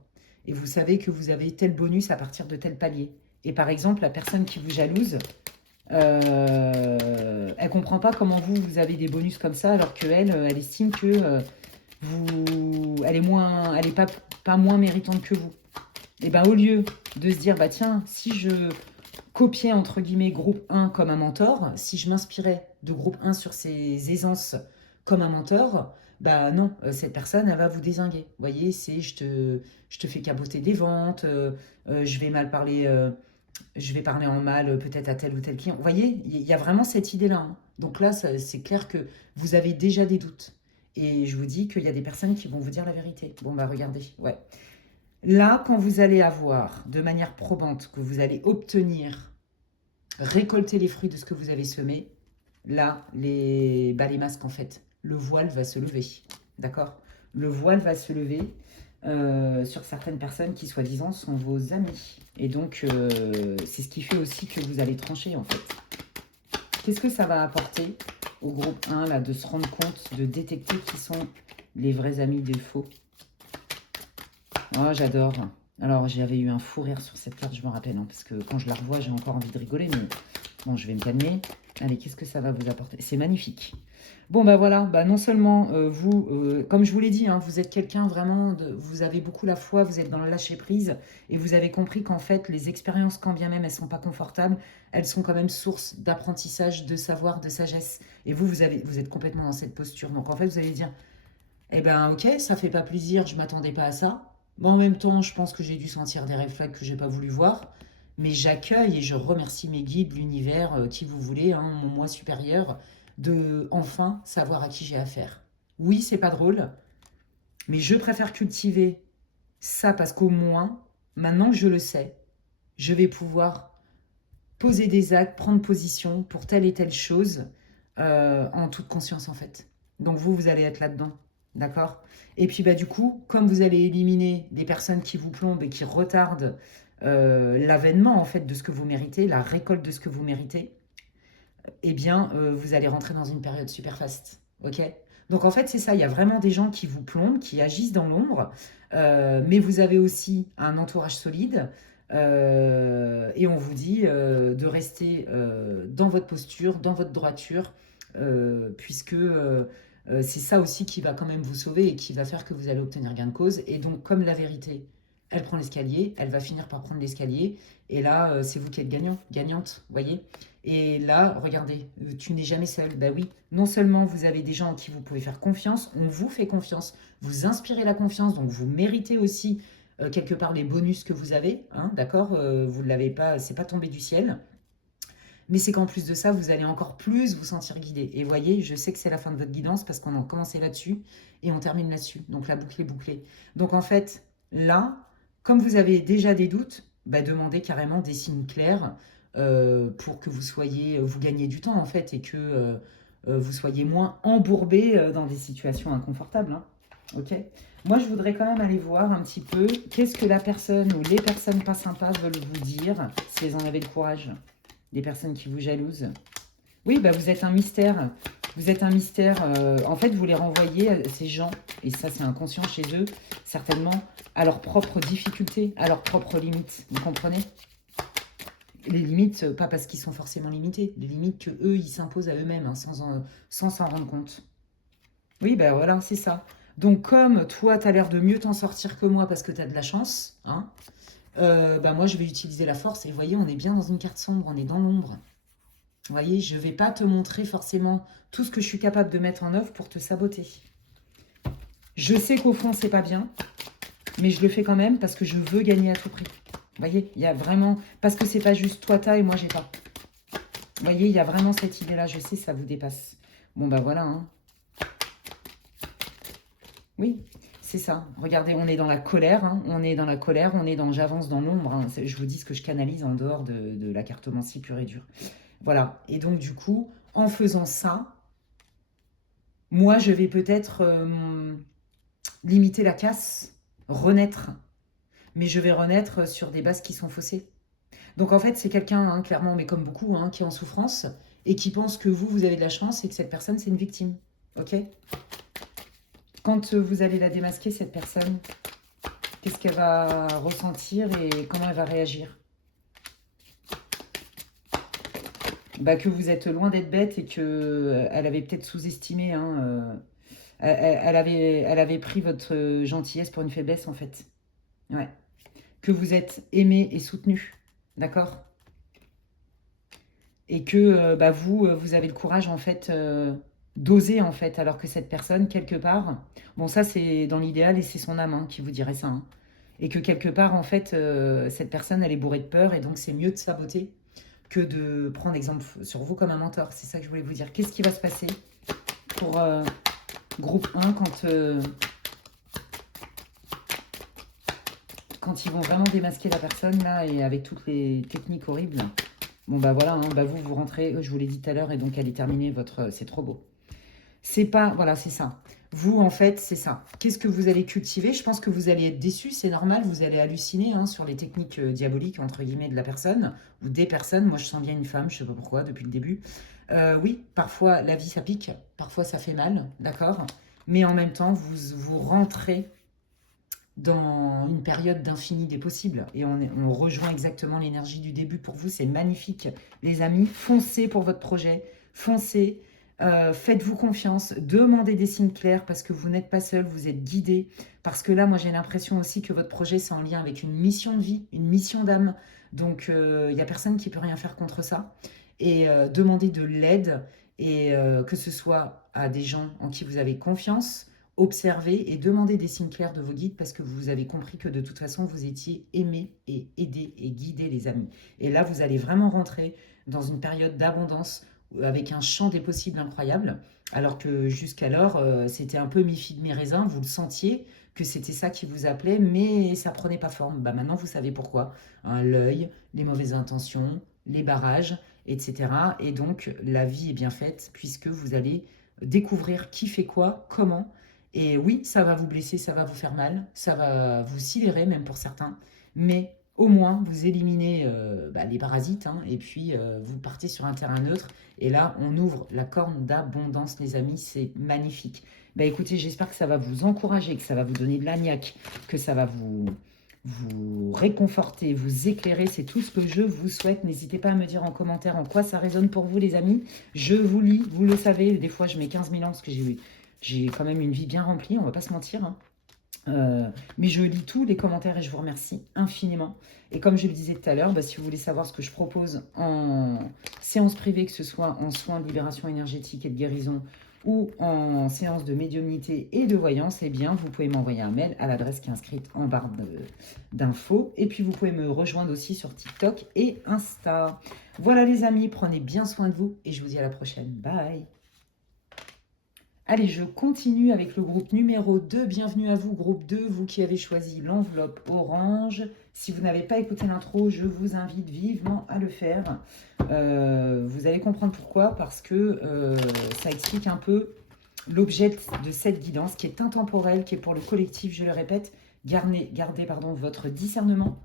et vous savez que vous avez tel bonus à partir de tel palier. Et par exemple, la personne qui vous jalouse, elle comprend pas comment vous avez des bonus comme ça, alors qu'elle, elle estime que elle est pas moins méritante que vous. Et ben au lieu de se dire, bah tiens, si je copiais entre guillemets groupe 1 comme un mentor, si je m'inspirais de groupe 1 sur ses aisances comme un mentor, bah non, cette personne, elle va vous dézinguer. Vous voyez, c'est je te fais caboter des ventes, je vais mal parler, je vais parler en mal peut-être à tel ou tel client. Vous voyez, il y a vraiment cette idée-là, hein. Donc là, c'est clair que vous avez déjà des doutes. Et je vous dis qu'il y a des personnes qui vont vous dire la vérité. Bon, bah regardez, ouais. Là, quand vous allez avoir de manière probante, que vous allez obtenir, récolter les fruits de ce que vous avez semé, là, les masques, en fait, le voile va se lever. D'accord? Le voile va se lever sur certaines personnes qui, soi-disant, sont vos amis. Et donc, c'est ce qui fait aussi que vous allez trancher, en fait. Qu'est-ce que ça va apporter au groupe 1, là, de se rendre compte, de détecter qui sont les vrais amis des faux? Oh, j'adore. Alors, j'avais eu un fou rire sur cette carte, je me rappelle, hein, parce que quand je la revois, j'ai encore envie de rigoler, mais bon, je vais me calmer. Allez, qu'est-ce que ça va vous apporter? C'est magnifique. Bon, bah voilà, bah non seulement vous, comme je vous l'ai dit, hein, vous êtes quelqu'un vraiment, vous avez beaucoup la foi, vous êtes dans le lâcher-prise, et vous avez compris qu'en fait, les expériences, quand bien même elles ne sont pas confortables, elles sont quand même source d'apprentissage, de savoir, de sagesse. Et vous êtes complètement dans cette posture. Donc en fait, vous allez dire, eh ben ok, ça fait pas plaisir, je m'attendais pas à ça. Mais en même temps, je pense que j'ai dû sentir des réflexes que j'ai pas voulu voir. Mais j'accueille et je remercie mes guides, l'univers, qui vous voulez, hein, mon moi supérieur, de enfin savoir à qui j'ai affaire. Oui, c'est pas drôle, mais je préfère cultiver ça parce qu'au moins, maintenant que je le sais, je vais pouvoir poser des actes, prendre position pour telle et telle chose en toute conscience en fait. Donc vous allez être là-dedans, d'accord? Et puis bah du coup, comme vous allez éliminer les personnes qui vous plombent et qui retardent l'avènement en fait de ce que vous méritez, la récolte de ce que vous méritez, eh bien vous allez rentrer dans une période super faste, ok? Donc en fait c'est ça, il y a vraiment des gens qui vous plombent, qui agissent dans l'ombre, mais vous avez aussi un entourage solide. Et on vous dit de rester dans votre posture, dans votre droiture, puisque c'est ça aussi qui va quand même vous sauver et qui va faire que vous allez obtenir gain de cause. Et donc, comme la vérité, elle prend l'escalier, elle va finir par prendre l'escalier. Et là, c'est vous qui êtes gagnant, gagnante, voyez. Et là, regardez, tu n'es jamais seul. Bah oui, non seulement vous avez des gens en qui vous pouvez faire confiance, on vous fait confiance, vous inspirez la confiance, donc vous méritez aussi quelque part les bonus que vous avez, hein, d'accord, vous ne l'avez pas, c'est pas tombé du ciel. Mais c'est qu'en plus de ça, vous allez encore plus vous sentir guidé. Et voyez, je sais que c'est la fin de votre guidance parce qu'on a commencé là-dessus et on termine là-dessus. Donc la boucle est bouclée. Donc en fait, là, comme vous avez déjà des doutes, bah, demandez carrément des signes clairs pour que vous soyez, vous gagnez du temps en fait et que vous soyez moins embourbé dans des situations inconfortables, hein. Ok. Moi, je voudrais quand même aller voir un petit peu qu'est-ce que la personne ou les personnes pas sympas veulent vous dire, si elles en avaient le courage. Des personnes qui vous jalousent. Oui, bah vous êtes un mystère. Vous êtes un mystère. En fait, vous les renvoyez à ces gens, et ça c'est inconscient chez eux, certainement, à leurs propres difficultés, à leurs propres limites. Vous comprenez? Les limites, pas parce qu'ils sont forcément limités, les limites que eux ils s'imposent à eux-mêmes, hein, sans s'en rendre compte. Oui, ben voilà, c'est ça. Donc comme toi, tu as l'air de mieux t'en sortir que moi parce que tu as de la chance, hein, bah moi je vais utiliser la force. Et vous voyez, on est bien dans une carte sombre, on est dans l'ombre. Vous voyez, je ne vais pas te montrer forcément tout ce que je suis capable de mettre en œuvre pour te saboter. Je sais qu'au fond, c'est pas bien, mais je le fais quand même parce que je veux gagner à tout prix. Vous voyez, il y a vraiment... Parce que c'est pas juste toi t'as et moi j'ai pas. Vous voyez, il y a vraiment cette idée-là. Je sais, ça vous dépasse. Bon, bah voilà, hein. Oui, c'est ça. Regardez, on est dans la colère, hein. On est dans la colère, on est dans j'avance dans l'ombre, hein. Je vous dis ce que je canalise en dehors de la cartomancie pure et dure. Voilà. Et donc, du coup, en faisant ça, moi, je vais peut-être limiter la casse, renaître. Mais je vais renaître sur des bases qui sont faussées. Donc, en fait, c'est quelqu'un, hein, clairement, mais comme beaucoup, hein, qui est en souffrance et qui pense que vous avez de la chance et que cette personne, c'est une victime. Ok? Quand vous allez la démasquer, cette personne, qu'est-ce qu'elle va ressentir et comment elle va réagir? Bah, que vous êtes loin d'être bête et que elle avait peut-être sous-estimé, hein, elle avait pris votre gentillesse pour une faiblesse, en fait. Ouais. Que vous êtes aimé et soutenu, d'accord? Et que bah, vous avez le courage, en fait, d'oser, en fait, alors que cette personne, quelque part, bon, ça, c'est dans l'idéal et c'est son âme, hein, qui vous dirait ça, hein. Et que quelque part, en fait, cette personne, elle est bourrée de peur et donc c'est mieux de saboter que de prendre exemple sur vous comme un mentor. C'est ça que je voulais vous dire. Qu'est-ce qui va se passer pour groupe 1 quand ils vont vraiment démasquer la personne là et avec toutes les techniques horribles? Bon bah voilà, hein, bah vous rentrez, je vous l'ai dit tout à l'heure, et donc elle est terminée votre... C'est trop beau. C'est pas... Voilà, c'est ça. Vous, en fait, c'est ça. Qu'est-ce que vous allez cultiver? Je pense que vous allez être déçu, c'est normal, vous allez halluciner, hein, sur les techniques diaboliques, entre guillemets, de la personne, ou des personnes. Moi, je sens bien une femme, je sais pas pourquoi, depuis le début. Oui, parfois, la vie, ça pique, parfois, ça fait mal, d'accord? Mais en même temps, vous rentrez dans une période d'infini des possibles. Et on rejoint exactement l'énergie du début pour vous. C'est magnifique, les amis. Foncez pour votre projet. Foncez. Faites-vous confiance. Demandez des signes clairs parce que vous n'êtes pas seul. Vous êtes guidé. Parce que là, moi, j'ai l'impression aussi que votre projet, c'est en lien avec une mission de vie, une mission d'âme. Donc, il n'y a personne qui peut rien faire contre ça. Et demandez de l'aide. Et que ce soit à des gens en qui vous avez confiance, observez et demandez des signes clairs de vos guides parce que vous avez compris que de toute façon, vous étiez aimé et aidé et guidé, les amis. Et là, vous allez vraiment rentrer dans une période d'abondance avec un champ des possibles incroyable, alors que jusqu'alors, c'était un peu mi-figue, mi-raisin, vous le sentiez que c'était ça qui vous appelait, mais ça prenait pas forme. Bah, maintenant, vous savez pourquoi. Hein, l'œil, les mauvaises intentions, les barrages, etc. Et donc, la vie est bien faite puisque vous allez découvrir qui fait quoi, comment, et oui, ça va vous blesser, ça va vous faire mal, ça va vous sidérer même pour certains, mais au moins vous éliminez bah, les parasites, hein, et puis vous partez sur un terrain neutre. Et là, on ouvre la corne d'abondance, les amis, c'est magnifique. Bah écoutez, j'espère que ça va vous encourager, que ça va vous donner de la niaque, que ça va vous réconforter, vous éclairer. C'est tout ce que je vous souhaite. N'hésitez pas à me dire en commentaire en quoi ça résonne pour vous, les amis. Je vous lis, vous le savez, des fois je mets 15 000 ans parce que j'ai quand même une vie bien remplie, on va pas se mentir, hein. Mais je lis tous les commentaires et je vous remercie infiniment. Et comme je le disais tout à l'heure, bah, si vous voulez savoir ce que je propose en séance privée, que ce soit en soins de libération énergétique et de guérison ou en séance de médiumnité et de voyance, eh bien, vous pouvez m'envoyer un mail à l'adresse qui est inscrite en barre d'infos. Et puis, vous pouvez me rejoindre aussi sur TikTok et Insta. Voilà les amis, prenez bien soin de vous et je vous dis à la prochaine. Bye! Allez, je continue avec le groupe numéro 2. Bienvenue à vous, groupe 2, vous qui avez choisi l'enveloppe orange. Si vous n'avez pas écouté l'intro, je vous invite vivement à le faire. Vous allez comprendre pourquoi, parce que ça explique un peu l'objet de cette guidance qui est intemporelle, qui est pour le collectif, je le répète. Gardez votre discernement,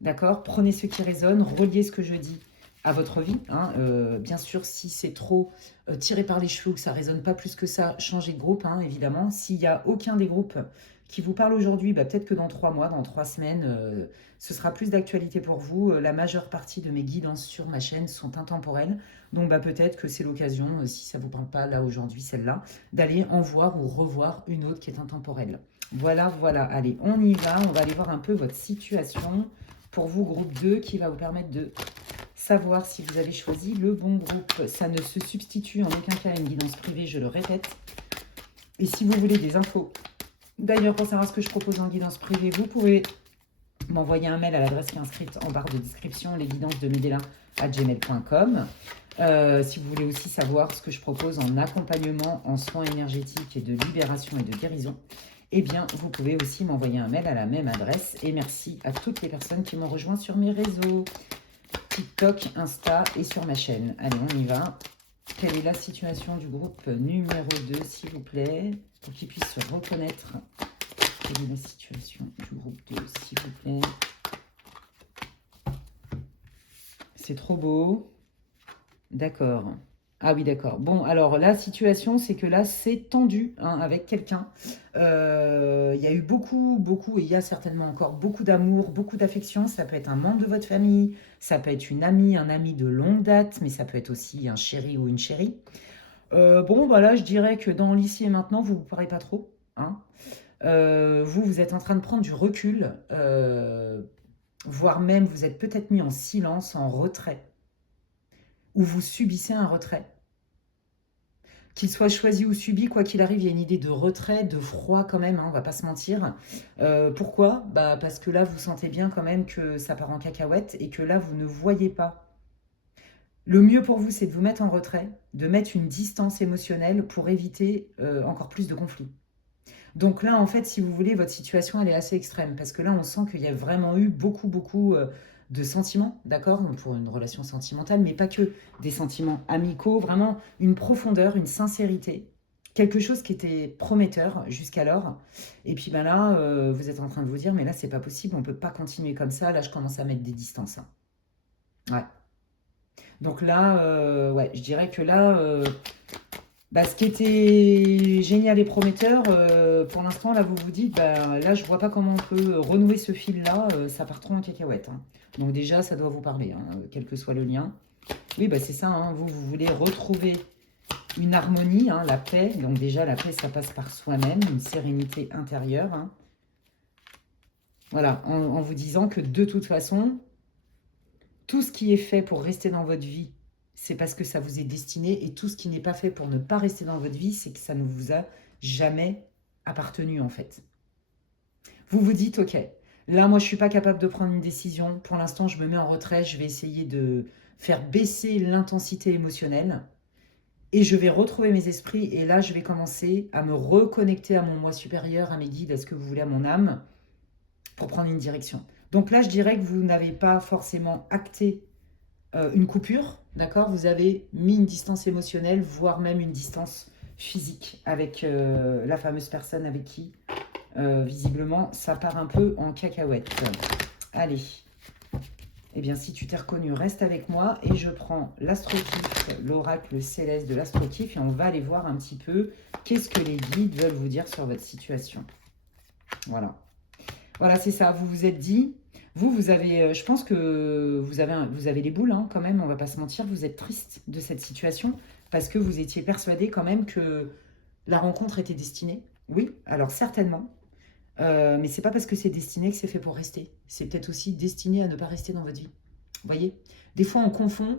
d'accord? Prenez ce qui résonne, reliez ce que je dis à votre vie, hein. Bien sûr, si c'est trop tiré par les cheveux ou que ça ne résonne pas plus que ça, changez de groupe, hein, évidemment. S'il n'y a aucun des groupes qui vous parle aujourd'hui, bah, peut-être que dans 3 mois, dans 3 semaines, ce sera plus d'actualité pour vous. La majeure partie de mes guidances sur ma chaîne sont intemporelles. Donc bah, peut-être que c'est l'occasion, si ça ne vous parle pas là aujourd'hui, celle-là, d'aller en voir ou revoir une autre qui est intemporelle. Voilà, voilà. Allez, on y va. On va aller voir un peu votre situation pour vous, groupe 2, qui va vous permettre de savoir si vous avez choisi le bon groupe. Ça ne se substitue en aucun cas à une guidance privée, je le répète. Et si vous voulez des infos D'ailleurs, pour savoir ce que je propose en guidance privée, vous pouvez m'envoyer un mail à l'adresse qui est inscrite en barre de description, lesguidancesdemedela@gmail.com. Si vous voulez aussi savoir ce que je propose en accompagnement, en soins énergétiques et de libération et de guérison, eh bien, vous pouvez aussi m'envoyer un mail à la même adresse. Et merci à toutes les personnes qui m'ont rejoint sur mes réseaux, TikTok, Insta et sur ma chaîne. Allez, on y va. Quelle est la situation du groupe numéro 2, s'il vous plaît, pour qu'ils puissent se reconnaître? Quelle est la situation du groupe 2, s'il vous plaît? C'est trop beau. D'accord. Ah oui, d'accord. Bon, alors la situation, c'est que là, c'est tendu hein, avec quelqu'un. Il y a eu beaucoup, et il y a certainement encore beaucoup d'amour, beaucoup d'affection. Ça peut être un membre de votre famille, ça peut être une amie, un ami de longue date, mais ça peut être aussi un chéri ou une chérie. Bon, bah là, je dirais que dans l'ici et maintenant, vous ne vous parlez pas trop. Hein. Vous êtes en train de prendre du recul, voire même vous êtes peut-être mis en silence, en retrait, ou vous subissez un retrait. Qu'il soit choisi ou subi, quoi qu'il arrive, il y a une idée de retrait, de froid quand même, hein, on va pas se mentir. Pourquoi? Bah, parce que là, vous sentez bien quand même que ça part en cacahuète et que là, vous ne voyez pas. Le mieux pour vous, c'est de vous mettre en retrait, de mettre une distance émotionnelle pour éviter encore plus de conflits. Donc là, en fait, si vous voulez, votre situation, elle est assez extrême. Parce que là, on sent qu'il y a vraiment eu beaucoup de sentiments, d'accord? Pour une relation sentimentale, mais pas que. Des sentiments amicaux, vraiment une profondeur, une sincérité. Quelque chose qui était prometteur jusqu'alors. Et puis ben là, vous êtes en train de vous dire, mais là, c'est pas possible, on ne peut pas continuer comme ça. Là, je commence à mettre des distances. Hein. Ouais. Donc là, ouais, je dirais que là, bah, ce qui était génial et prometteur, pour l'instant, là, vous vous dites, bah, là, je vois pas comment on peut renouer ce fil-là, ça part trop en cacahuète. Hein. Donc déjà, ça doit vous parler, hein, quel que soit le lien. Oui, bah, c'est ça, hein, vous voulez retrouver une harmonie, hein, la paix. Donc déjà, la paix, ça passe par soi-même, une sérénité intérieure. Hein. Voilà, en vous disant que de toute façon, tout ce qui est fait pour rester dans votre vie, c'est parce que ça vous est destiné. Et tout ce qui n'est pas fait pour ne pas rester dans votre vie, c'est que ça ne vous a jamais appartenu en fait. Vous vous dites, ok, là moi je ne suis pas capable de prendre une décision. Pour l'instant, je me mets en retrait. Je vais essayer de faire baisser l'intensité émotionnelle. Et je vais retrouver mes esprits. Et là, je vais commencer à me reconnecter à mon moi supérieur, à mes guides, à ce que vous voulez, à mon âme, pour prendre une direction. Donc là, je dirais que vous n'avez pas forcément acté une coupure, d'accord? Vous avez mis une distance émotionnelle, voire même une distance physique avec la fameuse personne avec qui, visiblement, ça part un peu en cacahuète. Allez. Eh bien, si tu t'es reconnu, reste avec moi et je prends l'astrokiff, l'oracle céleste de l'astrokiff et on va aller voir un petit peu qu'est-ce que les guides veulent vous dire sur votre situation. Voilà. Voilà, c'est ça. Vous vous êtes dit, vous avez, je pense que vous avez les boules hein, quand même, on va pas se mentir, vous êtes triste de cette situation parce que vous étiez persuadé quand même que la rencontre était destinée. Oui, alors certainement, mais c'est pas parce que c'est destiné que c'est fait pour rester. C'est peut-être aussi destiné à ne pas rester dans votre vie. Vous voyez? Des fois, on confond.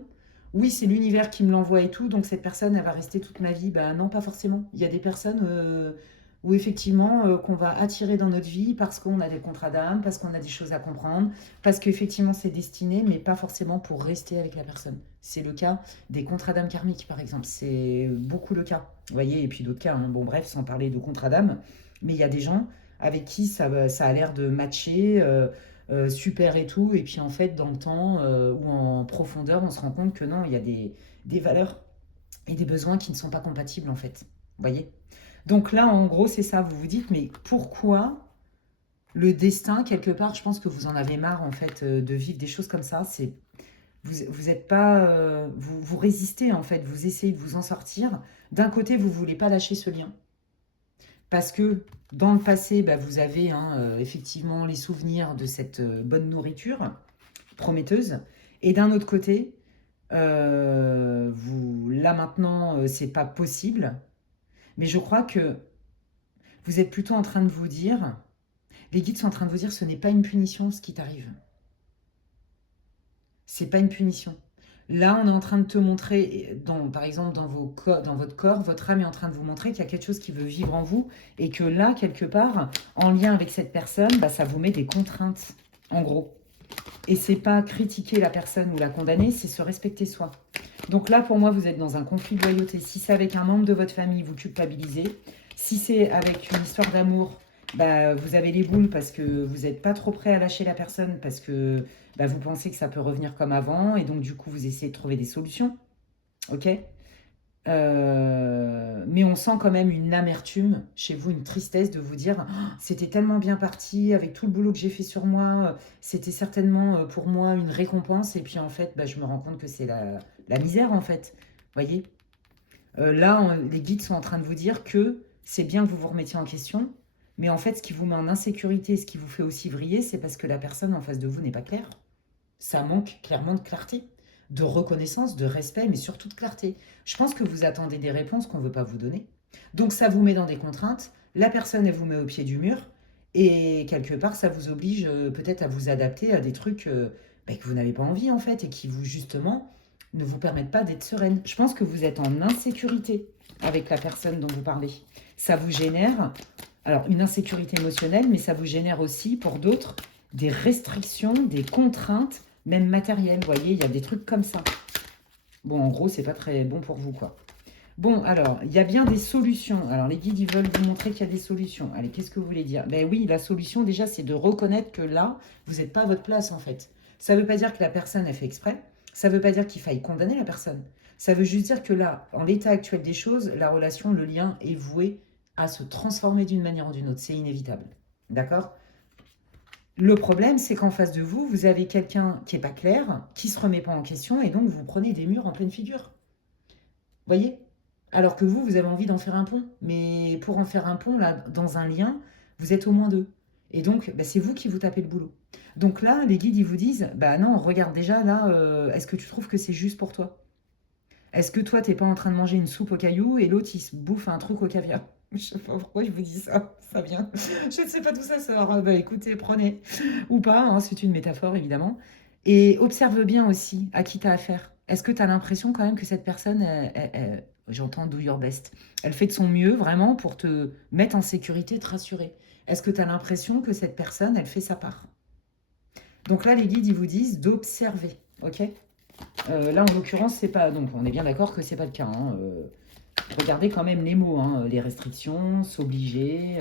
Oui, c'est l'univers qui me l'envoie et tout, donc cette personne, elle va rester toute ma vie. Ben non, pas forcément. Il y a des personnes où effectivement, qu'on va attirer dans notre vie parce qu'on a des contrats d'âme, parce qu'on a des choses à comprendre, parce qu'effectivement, c'est destiné, mais pas forcément pour rester avec la personne. C'est le cas des contrats d'âme karmiques, par exemple. C'est beaucoup le cas. Vous voyez, et puis d'autres cas. Hein. Bon, bref, sans parler de contrats d'âme, mais il y a des gens avec qui ça a l'air de matcher. Super et tout. Et puis en fait, dans le temps ou en profondeur, on se rend compte que non, il y a des valeurs et des besoins qui ne sont pas compatibles en fait. Vous voyez? Donc là, en gros, c'est ça. Vous vous dites, mais pourquoi le destin, quelque part, je pense que vous en avez marre en fait de vivre des choses comme ça. C'est vous êtes pas, vous résistez en fait. Vous essayez de vous en sortir. D'un côté, vous voulez pas lâcher ce lien parce que dans le passé, bah, vous avez hein, effectivement les souvenirs de cette bonne nourriture prometteuse. Et d'un autre côté, là maintenant, c'est pas possible. Mais je crois que vous êtes plutôt en train de vous dire, les guides sont en train de vous dire, ce n'est pas une punition ce qui t'arrive. C'est pas une punition. Là, on est en train de te montrer, par exemple, dans votre corps, votre âme est en train de vous montrer qu'il y a quelque chose qui veut vivre en vous et que là, quelque part, en lien avec cette personne, bah, ça vous met des contraintes, en gros. Et c'est pas critiquer la personne ou la condamner, c'est se respecter soi. Donc là, pour moi, vous êtes dans un conflit de loyauté. Si c'est avec un membre de votre famille, vous culpabilisez. Si c'est avec une histoire d'amour, bah, vous avez les boules parce que vous n'êtes pas trop prêt à lâcher la personne parce que bah, vous pensez que ça peut revenir comme avant et donc du coup, vous essayez de trouver des solutions. Ok. Mais on sent quand même une amertume chez vous, une tristesse de vous dire oh, c'était tellement bien parti avec tout le boulot que j'ai fait sur moi, c'était certainement pour moi une récompense et puis en fait bah, je me rends compte que c'est la misère en fait. Voyez. Là, les guides sont en train de vous dire que c'est bien que vous vous remettiez en question, mais en fait ce qui vous met en insécurité, ce qui vous fait aussi vriller, c'est parce que la personne en face de vous n'est pas claire. Ça manque clairement de clarté, de reconnaissance, de respect, mais surtout de clarté. Je pense que vous attendez des réponses qu'on ne veut pas vous donner. Donc ça vous met dans des contraintes, la personne, elle vous met au pied du mur, et quelque part, ça vous oblige peut-être à vous adapter à des trucs bah, que vous n'avez pas envie en fait, et qui vous, justement, ne vous permettent pas d'être sereine. Je pense que vous êtes en insécurité avec la personne dont vous parlez. Ça vous génère, alors une insécurité émotionnelle, mais ça vous génère aussi, pour d'autres, des restrictions, des contraintes même matériel, vous voyez, il y a des trucs comme ça. Bon, en gros, c'est pas très bon pour vous, quoi. Bon, alors, il y a bien des solutions. Alors, les guides, ils veulent vous montrer qu'il y a des solutions. Allez, qu'est-ce que vous voulez dire? Ben oui, la solution, déjà, c'est de reconnaître que là, vous n'êtes pas à votre place, en fait. Ça ne veut pas dire que la personne a fait exprès. Ça ne veut pas dire qu'il faille condamner la personne. Ça veut juste dire que là, en l'état actuel des choses, la relation, le lien est voué à se transformer d'une manière ou d'une autre. C'est inévitable. D'accord? Le problème, c'est qu'en face de vous, vous avez quelqu'un qui n'est pas clair, qui ne se remet pas en question, et donc vous prenez des murs en pleine figure. Voyez? Alors que vous avez envie d'en faire un pont. Mais pour en faire un pont, là, dans un lien, vous êtes au moins deux. Et donc, bah, c'est vous qui vous tapez le boulot. Donc là, les guides, ils vous disent, bah non, regarde déjà, là, est-ce que tu trouves que c'est juste pour toi? Est-ce que toi, t'es pas en train de manger une soupe aux cailloux et l'autre, il se bouffe un truc au caviar? Je sais pas pourquoi je vous dis ça, ça vient. Je ne sais pas d'où ça sort. Ah bah écoutez, prenez. Ou pas, hein, c'est une métaphore évidemment. Et observe bien aussi à qui tu as affaire. Est-ce que tu as l'impression quand même que cette personne, j'entends do your best, elle fait de son mieux vraiment pour te mettre en sécurité, te rassurer? Est-ce que tu as l'impression que cette personne, elle fait sa part? Donc là, les guides, ils vous disent d'observer, ok? Là, en l'occurrence, c'est pas. Donc, on est bien d'accord que c'est pas le cas. Hein. Regardez quand même les mots, hein, les restrictions, s'obliger.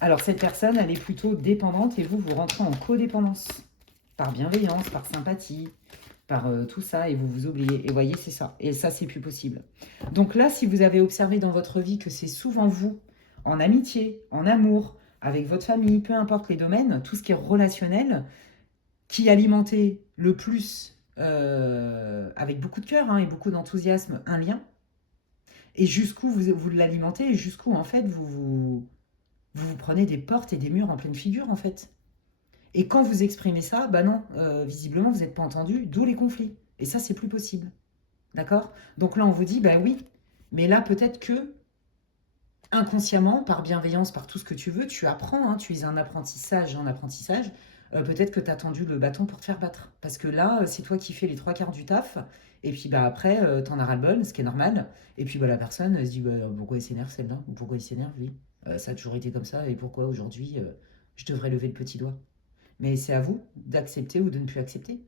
Alors, cette personne, elle est plutôt dépendante et vous, vous rentrez en codépendance. Par bienveillance, par sympathie, par tout ça, et vous vous oubliez. Et voyez, c'est ça. Et ça, c'est plus possible. Donc là, si vous avez observé dans votre vie que c'est souvent vous, en amitié, en amour, avec votre famille, peu importe les domaines, tout ce qui est relationnel, qui alimentait le plus, avec beaucoup de cœur hein, et beaucoup d'enthousiasme, un lien, et jusqu'où vous l'alimentez, et jusqu'où, en fait, vous prenez des portes et des murs en pleine figure, en fait. Et quand vous exprimez ça, bah non, visiblement, vous n'êtes pas entendu, d'où les conflits. Et ça, c'est plus possible. D'accord? Donc là, on vous dit, bah oui, mais là, peut-être que, inconsciemment, par bienveillance, par tout ce que tu veux, tu apprends, hein, tu es un apprentissage en apprentissage, peut-être que tu as tendu le bâton pour te faire battre. Parce que là, c'est toi qui fais les trois quarts du taf, et puis bah, après, t'en as ras-le-bol, ce qui est normal, et puis bah, la personne elle se dit, bah, pourquoi il s'énerve celle-là? Ou pourquoi il s'énerve lui? Ça a toujours été comme ça, et pourquoi aujourd'hui, je devrais lever le petit doigt? Mais c'est à vous d'accepter ou de ne plus accepter.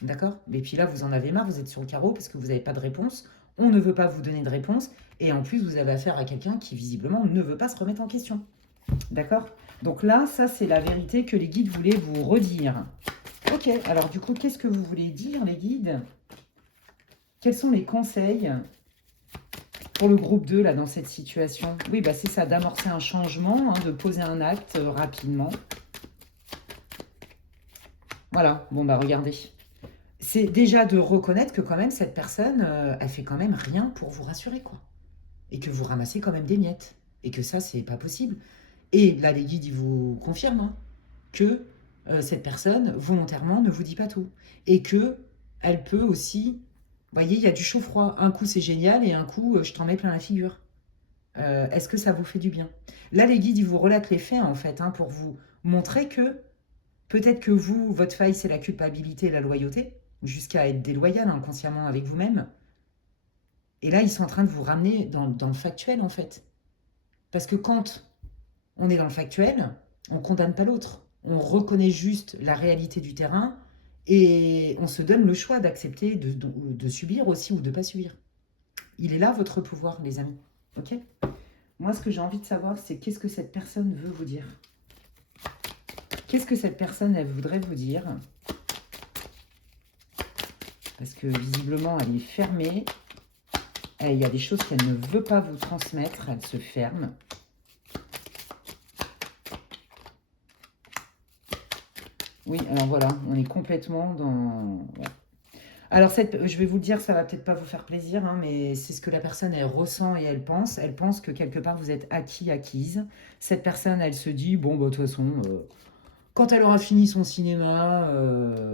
D'accord? Et puis là, vous en avez marre, vous êtes sur le carreau parce que vous n'avez pas de réponse. On ne veut pas vous donner de réponse. Et en plus, vous avez affaire à quelqu'un qui, visiblement, ne veut pas se remettre en question. D'accord? Donc là, ça, c'est la vérité que les guides voulaient vous redire. Ok, alors du coup, qu'est-ce que vous voulez dire, les guides? Quels sont les conseils pour le groupe 2, là, dans cette situation? Oui, bah c'est ça, d'amorcer un changement, hein, de poser un acte rapidement. Voilà, bon, bah regardez. C'est déjà de reconnaître que quand même cette personne, elle fait quand même rien pour vous rassurer, quoi. Et que vous ramassez quand même des miettes. Et que ça, c'est pas possible. Et là, les guides, ils vous confirment hein, que cette personne, volontairement, ne vous dit pas tout. Et que elle peut aussi... Vous voyez, il y a du chaud-froid. Un coup, c'est génial, et un coup, je t'en mets plein la figure. Est-ce que ça vous fait du bien? Là, les guides, ils vous relatent les faits, en fait, hein, pour vous montrer que peut-être que vous, votre faille, c'est la culpabilité et la loyauté, jusqu'à être déloyal inconsciemment avec vous-même. Et là, ils sont en train de vous ramener dans le factuel, en fait. Parce que quand on est dans le factuel, on ne condamne pas l'autre. On reconnaît juste la réalité du terrain et on se donne le choix d'accepter de subir aussi ou de ne pas subir. Il est là votre pouvoir, les amis. Ok? Moi, ce que j'ai envie de savoir, c'est qu'est-ce que cette personne veut vous dire? Qu'est-ce que cette personne, elle voudrait vous dire? Parce que visiblement, elle est fermée. Il y a des choses qu'elle ne veut pas vous transmettre. Elle se ferme. Oui, alors voilà, on est complètement dans... Ouais. Alors, je vais vous le dire, ça va peut-être pas vous faire plaisir, hein, mais c'est ce que la personne, elle ressent et elle pense. Elle pense que quelque part, vous êtes acquise. Cette personne, elle se dit, bon, bah, de toute façon, quand elle aura fini son cinéma,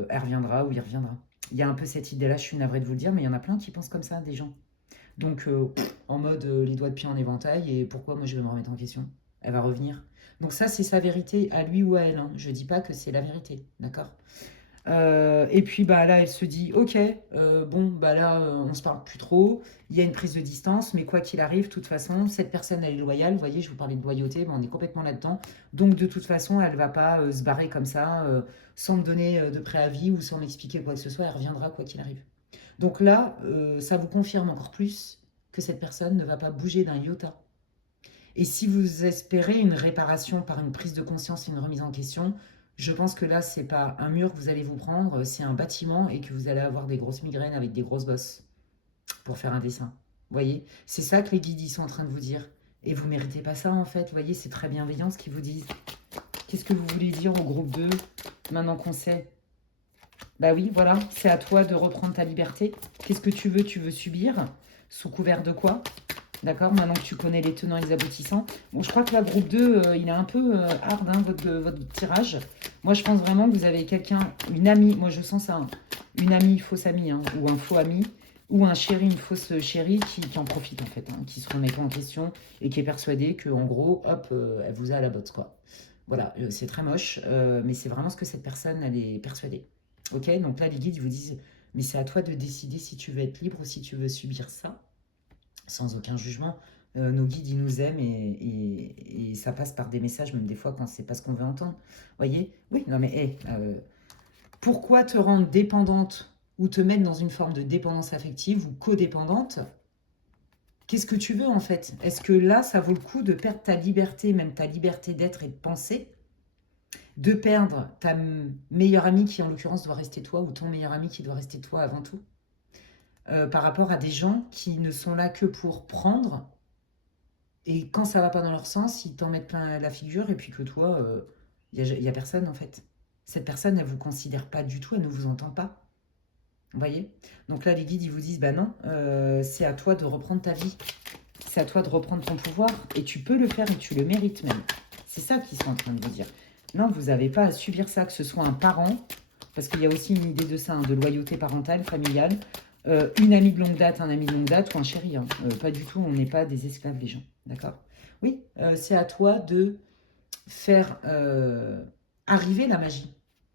elle reviendra ou il reviendra. Il y a un peu cette idée-là, je suis navrée de vous le dire, mais il y en a plein qui pensent comme ça, des gens. Donc, en mode les doigts de pied en éventail, et pourquoi moi je vais me remettre en question? Elle va revenir. Donc ça, c'est sa vérité à lui ou à elle, hein. Je dis pas que c'est la vérité, d'accord? Et puis bah là, elle se dit, ok, bon, bah là, on se parle plus trop, il y a une prise de distance, mais quoi qu'il arrive, de toute façon, cette personne, elle est loyale, vous voyez, je vous parlais de loyauté, mais on est complètement là-dedans, donc de toute façon, elle va pas se barrer comme ça, sans me donner de préavis ou sans m'expliquer quoi que ce soit, elle reviendra quoi qu'il arrive. Donc là, ça vous confirme encore plus que cette personne ne va pas bouger d'un iota. Et si vous espérez une réparation par une prise de conscience et une remise en question, je pense que là, c'est pas un mur que vous allez vous prendre, c'est un bâtiment et que vous allez avoir des grosses migraines avec des grosses bosses pour faire un dessin. Vous voyez? C'est ça que les guides ils sont en train de vous dire. Et vous méritez pas ça en fait. Vous voyez, c'est très bienveillant ce qu'ils vous disent. Qu'est-ce que vous voulez dire au groupe 2 maintenant qu'on sait? Bah oui, voilà, c'est à toi de reprendre ta liberté. Qu'est-ce que tu veux? Tu veux subir? Sous couvert de quoi? D'accord? Maintenant que tu connais les tenants et les aboutissants. Bon, je crois que la groupe 2, il est un peu hard, hein, votre tirage. Moi, je pense vraiment que vous avez quelqu'un, une amie, moi je sens ça, hein, une amie, fausse amie, hein, ou un faux ami, ou un chéri, une fausse chérie qui en profite en fait, hein, qui se remet pas en question et qui est persuadée que en gros, hop, elle vous a à la botte, quoi. Voilà, c'est très moche, mais c'est vraiment ce que cette personne, elle est persuadée. Ok? Donc là, les guides, ils vous disent, mais c'est à toi de décider si tu veux être libre ou si tu veux subir ça sans aucun jugement. Nos guides, ils nous aiment et ça passe par des messages, même des fois quand c'est pas ce qu'on veut entendre. Voyez? Oui, non mais hey, pourquoi te rendre dépendante ou te mettre dans une forme de dépendance affective ou codépendante? Qu'est-ce que tu veux en fait? Est-ce que là, ça vaut le coup de perdre ta liberté, même ta liberté d'être et de penser, de perdre ta meilleure amie qui en l'occurrence doit rester toi ou ton meilleur ami qui doit rester toi avant tout, par rapport à des gens qui ne sont là que pour prendre. Et quand ça va pas dans leur sens, ils t'en mettent plein la figure et puis que toi, y a personne en fait. Cette personne, elle vous considère pas du tout, elle ne vous entend pas. Vous voyez? Donc là, les guides, ils vous disent, bah non, c'est à toi de reprendre ta vie. C'est à toi de reprendre ton pouvoir. Et tu peux le faire et tu le mérites même. C'est ça qu'ils sont en train de vous dire. Non, vous n'avez pas à subir ça, que ce soit un parent, parce qu'il y a aussi une idée de ça, hein, de loyauté parentale, familiale, une amie de longue date, un ami de longue date ou un chéri. Hein. Pas du tout, on n'est pas des esclaves, les gens. D'accord? Oui, c'est à toi de faire arriver la magie.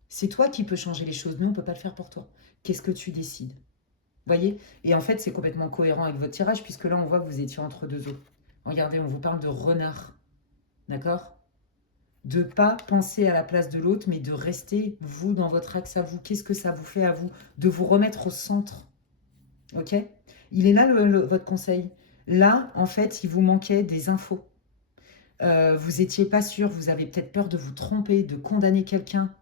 C'est toi qui peux changer les choses. Nous, on ne peut pas le faire pour toi. Qu'est-ce que tu décides? Vous voyez? Et en fait, c'est complètement cohérent avec votre tirage, puisque là, on voit que vous étiez entre deux eaux. Regardez, on vous parle de renard. D'accord? De ne pas penser à la place de l'autre, mais de rester, vous, dans votre axe à vous. Qu'est-ce que ça vous fait à vous? De vous remettre au centre. Ok? Il est là votre conseil. Là, en fait, il vous manquait des infos. Vous n'étiez pas sûr, vous avez peut-être peur de vous tromper, de condamner quelqu'un.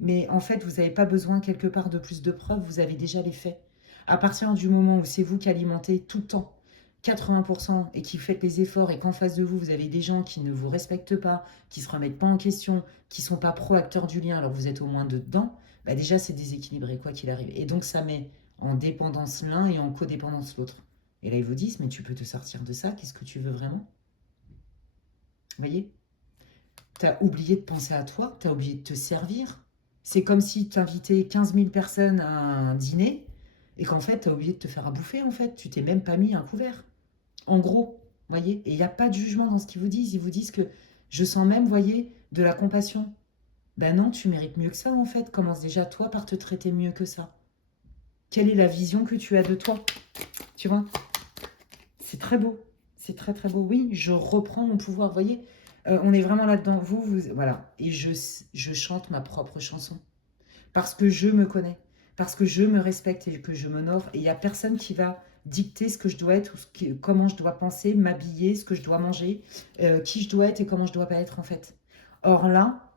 Mais en fait, vous n'avez pas besoin quelque part de plus de preuves, vous avez déjà les faits. À partir du moment où c'est vous qui alimentez tout le temps 80% et qui faites les efforts et qu'en face de vous, vous avez des gens qui ne vous respectent pas, qui ne se remettent pas en question, qui ne sont pas pro-acteurs du lien alors que vous êtes au moins dedans, bah déjà c'est déséquilibré quoi qu'il arrive. Et donc ça met en dépendance l'un et en codépendance l'autre. Et là ils vous disent, mais tu peux te sortir de ça, qu'est-ce que tu veux vraiment? Vous voyez? Tu as oublié de penser à toi, tu as oublié de te servir. C'est comme si tu invitais 15 000 personnes à un dîner et qu'en fait, tu as oublié de te faire à bouffer, en fait. Tu t'es même pas mis un couvert. En gros, vous voyez? Et il n'y a pas de jugement dans ce qu'ils vous disent. Ils vous disent que je sens même, vous voyez, de la compassion. Ben non, tu mérites mieux que ça, en fait. Commence déjà, toi, par te traiter mieux que ça. Quelle est la vision que tu as de toi? Tu vois? C'est très beau. C'est très, très beau. Oui, je reprends mon pouvoir. Vous voyez, on est vraiment là-dedans. Voilà. Et je chante ma propre chanson. Parce que je me connais. Parce que je me respecte et que je m'honore. Et il n'y a personne qui va dicter ce que je dois être, ou comment je dois penser, m'habiller, ce que je dois manger, qui je dois être et comment je dois pas être, en fait. Or là,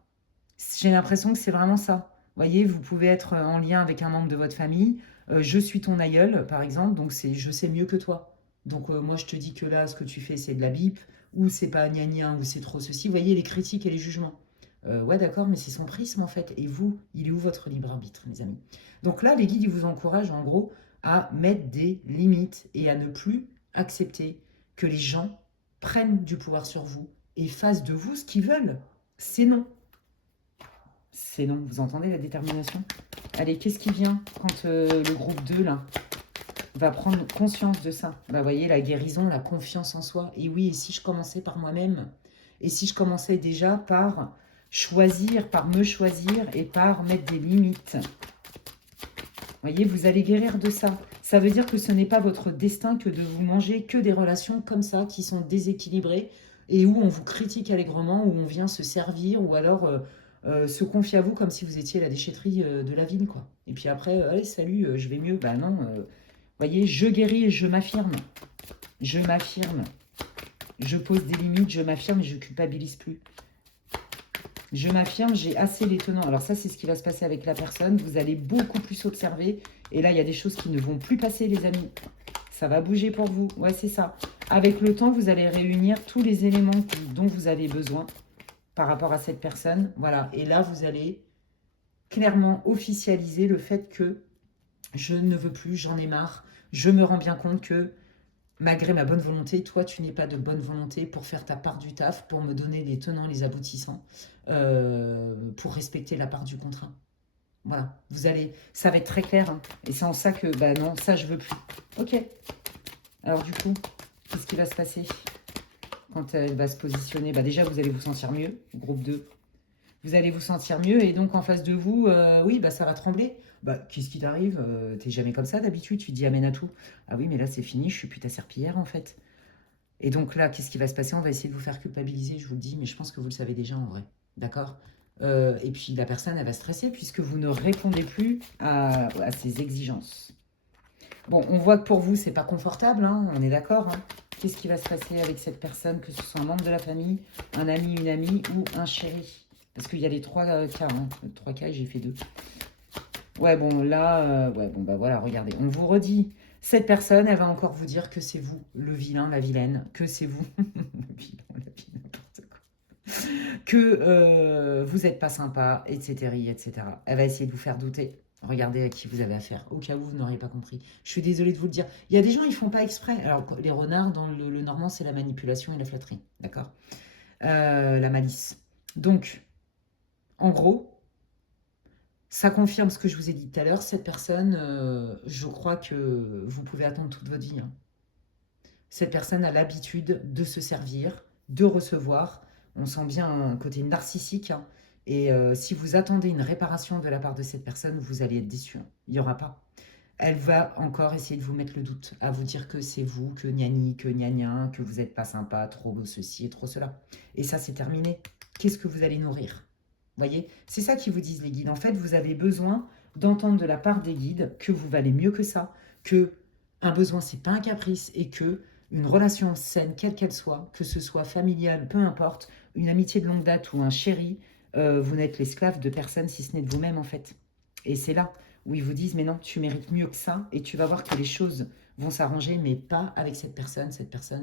j'ai l'impression que c'est vraiment ça. Vous voyez, vous pouvez être en lien avec un membre de votre famille. Je suis ton aïeul, par exemple, donc c'est je sais mieux que toi. Donc moi, je te dis que là, ce que tu fais, c'est de la bip, ou c'est pas gna gna, ou c'est trop ceci. Vous voyez, les critiques et les jugements. Ouais, d'accord, mais c'est son prisme, en fait. Et vous, il est où votre libre arbitre, mes amis? Donc là, les guides, ils vous encouragent, en gros, à mettre des limites et à ne plus accepter que les gens prennent du pouvoir sur vous et fassent de vous ce qu'ils veulent. C'est non. C'est non, vous entendez la détermination? Allez, qu'est-ce qui vient quand le groupe 2, là, va prendre conscience de ça? Bah, vous voyez, la guérison, la confiance en soi. Et oui, et si je commençais par moi-même? Et si je commençais déjà par choisir, par me choisir et par mettre des limites? Vous voyez, vous allez guérir de ça. Ça veut dire que ce n'est pas votre destin que de vous manger que des relations comme ça, qui sont déséquilibrées, et où on vous critique allègrement, où on vient se servir, ou alors se confier à vous comme si vous étiez la déchetterie de la ville, quoi. Et puis après, allez, salut, je vais mieux. Bah non, vous voyez, je guéris et je m'affirme. Je m'affirme. Je pose des limites, je m'affirme et je culpabilise plus. Je m'affirme, j'ai assez les tenants. Alors ça, c'est ce qui va se passer avec la personne. Vous allez beaucoup plus observer. Et là, il y a des choses qui ne vont plus passer, les amis. Ça va bouger pour vous. Ouais, c'est ça. Avec le temps, vous allez réunir tous les éléments dont vous avez besoin par rapport à cette personne. Voilà. Et là, vous allez clairement officialiser le fait que je ne veux plus, j'en ai marre. Je me rends bien compte que malgré ma bonne volonté, toi, tu n'es pas de bonne volonté pour faire ta part du taf, pour me donner les tenants, les aboutissants, pour respecter la part du contrat. Voilà, ça va être très clair. Hein. Et c'est en ça que, bah non, ça, je veux plus. Ok. Alors du coup, qu'est-ce qui va se passer quand elle va se positionner? Bah déjà, vous allez vous sentir mieux, groupe 2. Vous allez vous sentir mieux et donc en face de vous, oui, bah ça va trembler. Bah, qu'est-ce qui t'arrive? T'es jamais comme ça d'habitude, tu te dis amène à tout. Ah oui, mais là c'est fini, je suis plus ta serpillière en fait. Et donc là, qu'est-ce qui va se passer? On va essayer de vous faire culpabiliser, je vous le dis, mais je pense que vous le savez déjà en vrai. D'accord? Et puis la personne, elle va stresser puisque vous ne répondez plus à ses exigences. Bon, on voit que pour vous, c'est pas confortable, hein, on est d'accord. Hein. Qu'est-ce qui va se passer avec cette personne, que ce soit un membre de la famille, un ami, une amie ou un chéri? Parce qu'il y a les trois cas, hein. 3 cas, j'ai fait 2. Ouais, bon, là, ouais, bon, bah voilà, regardez, on vous redit. Cette personne, elle va encore vous dire que c'est vous, le vilain, la vilaine, que c'est vous, le vilain, la vilaine, n'importe quoi, que vous n'êtes pas sympa, etc., etc. Elle va essayer de vous faire douter. Regardez à qui vous avez affaire, au cas où vous n'auriez pas compris. Je suis désolée de vous le dire. Il y a des gens, ils font pas exprès. Alors, les renards, dans le normand, c'est la manipulation et la flatterie, d'accord? La malice. Donc, en gros, ça confirme ce que je vous ai dit tout à l'heure. Cette personne, je crois que vous pouvez attendre toute votre vie. Hein. Cette personne a l'habitude de se servir, de recevoir. On sent bien un côté narcissique. Hein. Et si vous attendez une réparation de la part de cette personne, vous allez être déçu. Hein. Il n'y aura pas. Elle va encore essayer de vous mettre le doute, à vous dire que c'est vous, que gnani, que gnagnin, que vous n'êtes pas sympa, trop ceci et trop cela. Et ça, c'est terminé. Qu'est-ce que vous allez nourrir? Voyez, c'est ça qu'ils vous disent les guides. En fait, vous avez besoin d'entendre de la part des guides que vous valez mieux que ça, que un besoin, c'est pas un caprice, et que une relation saine, quelle qu'elle soit, que ce soit familiale, peu importe, une amitié de longue date ou un chéri, vous n'êtes l'esclave de personne si ce n'est de vous-même en fait. Et c'est là où ils vous disent, mais non, tu mérites mieux que ça, et tu vas voir que les choses vont s'arranger, mais pas avec cette personne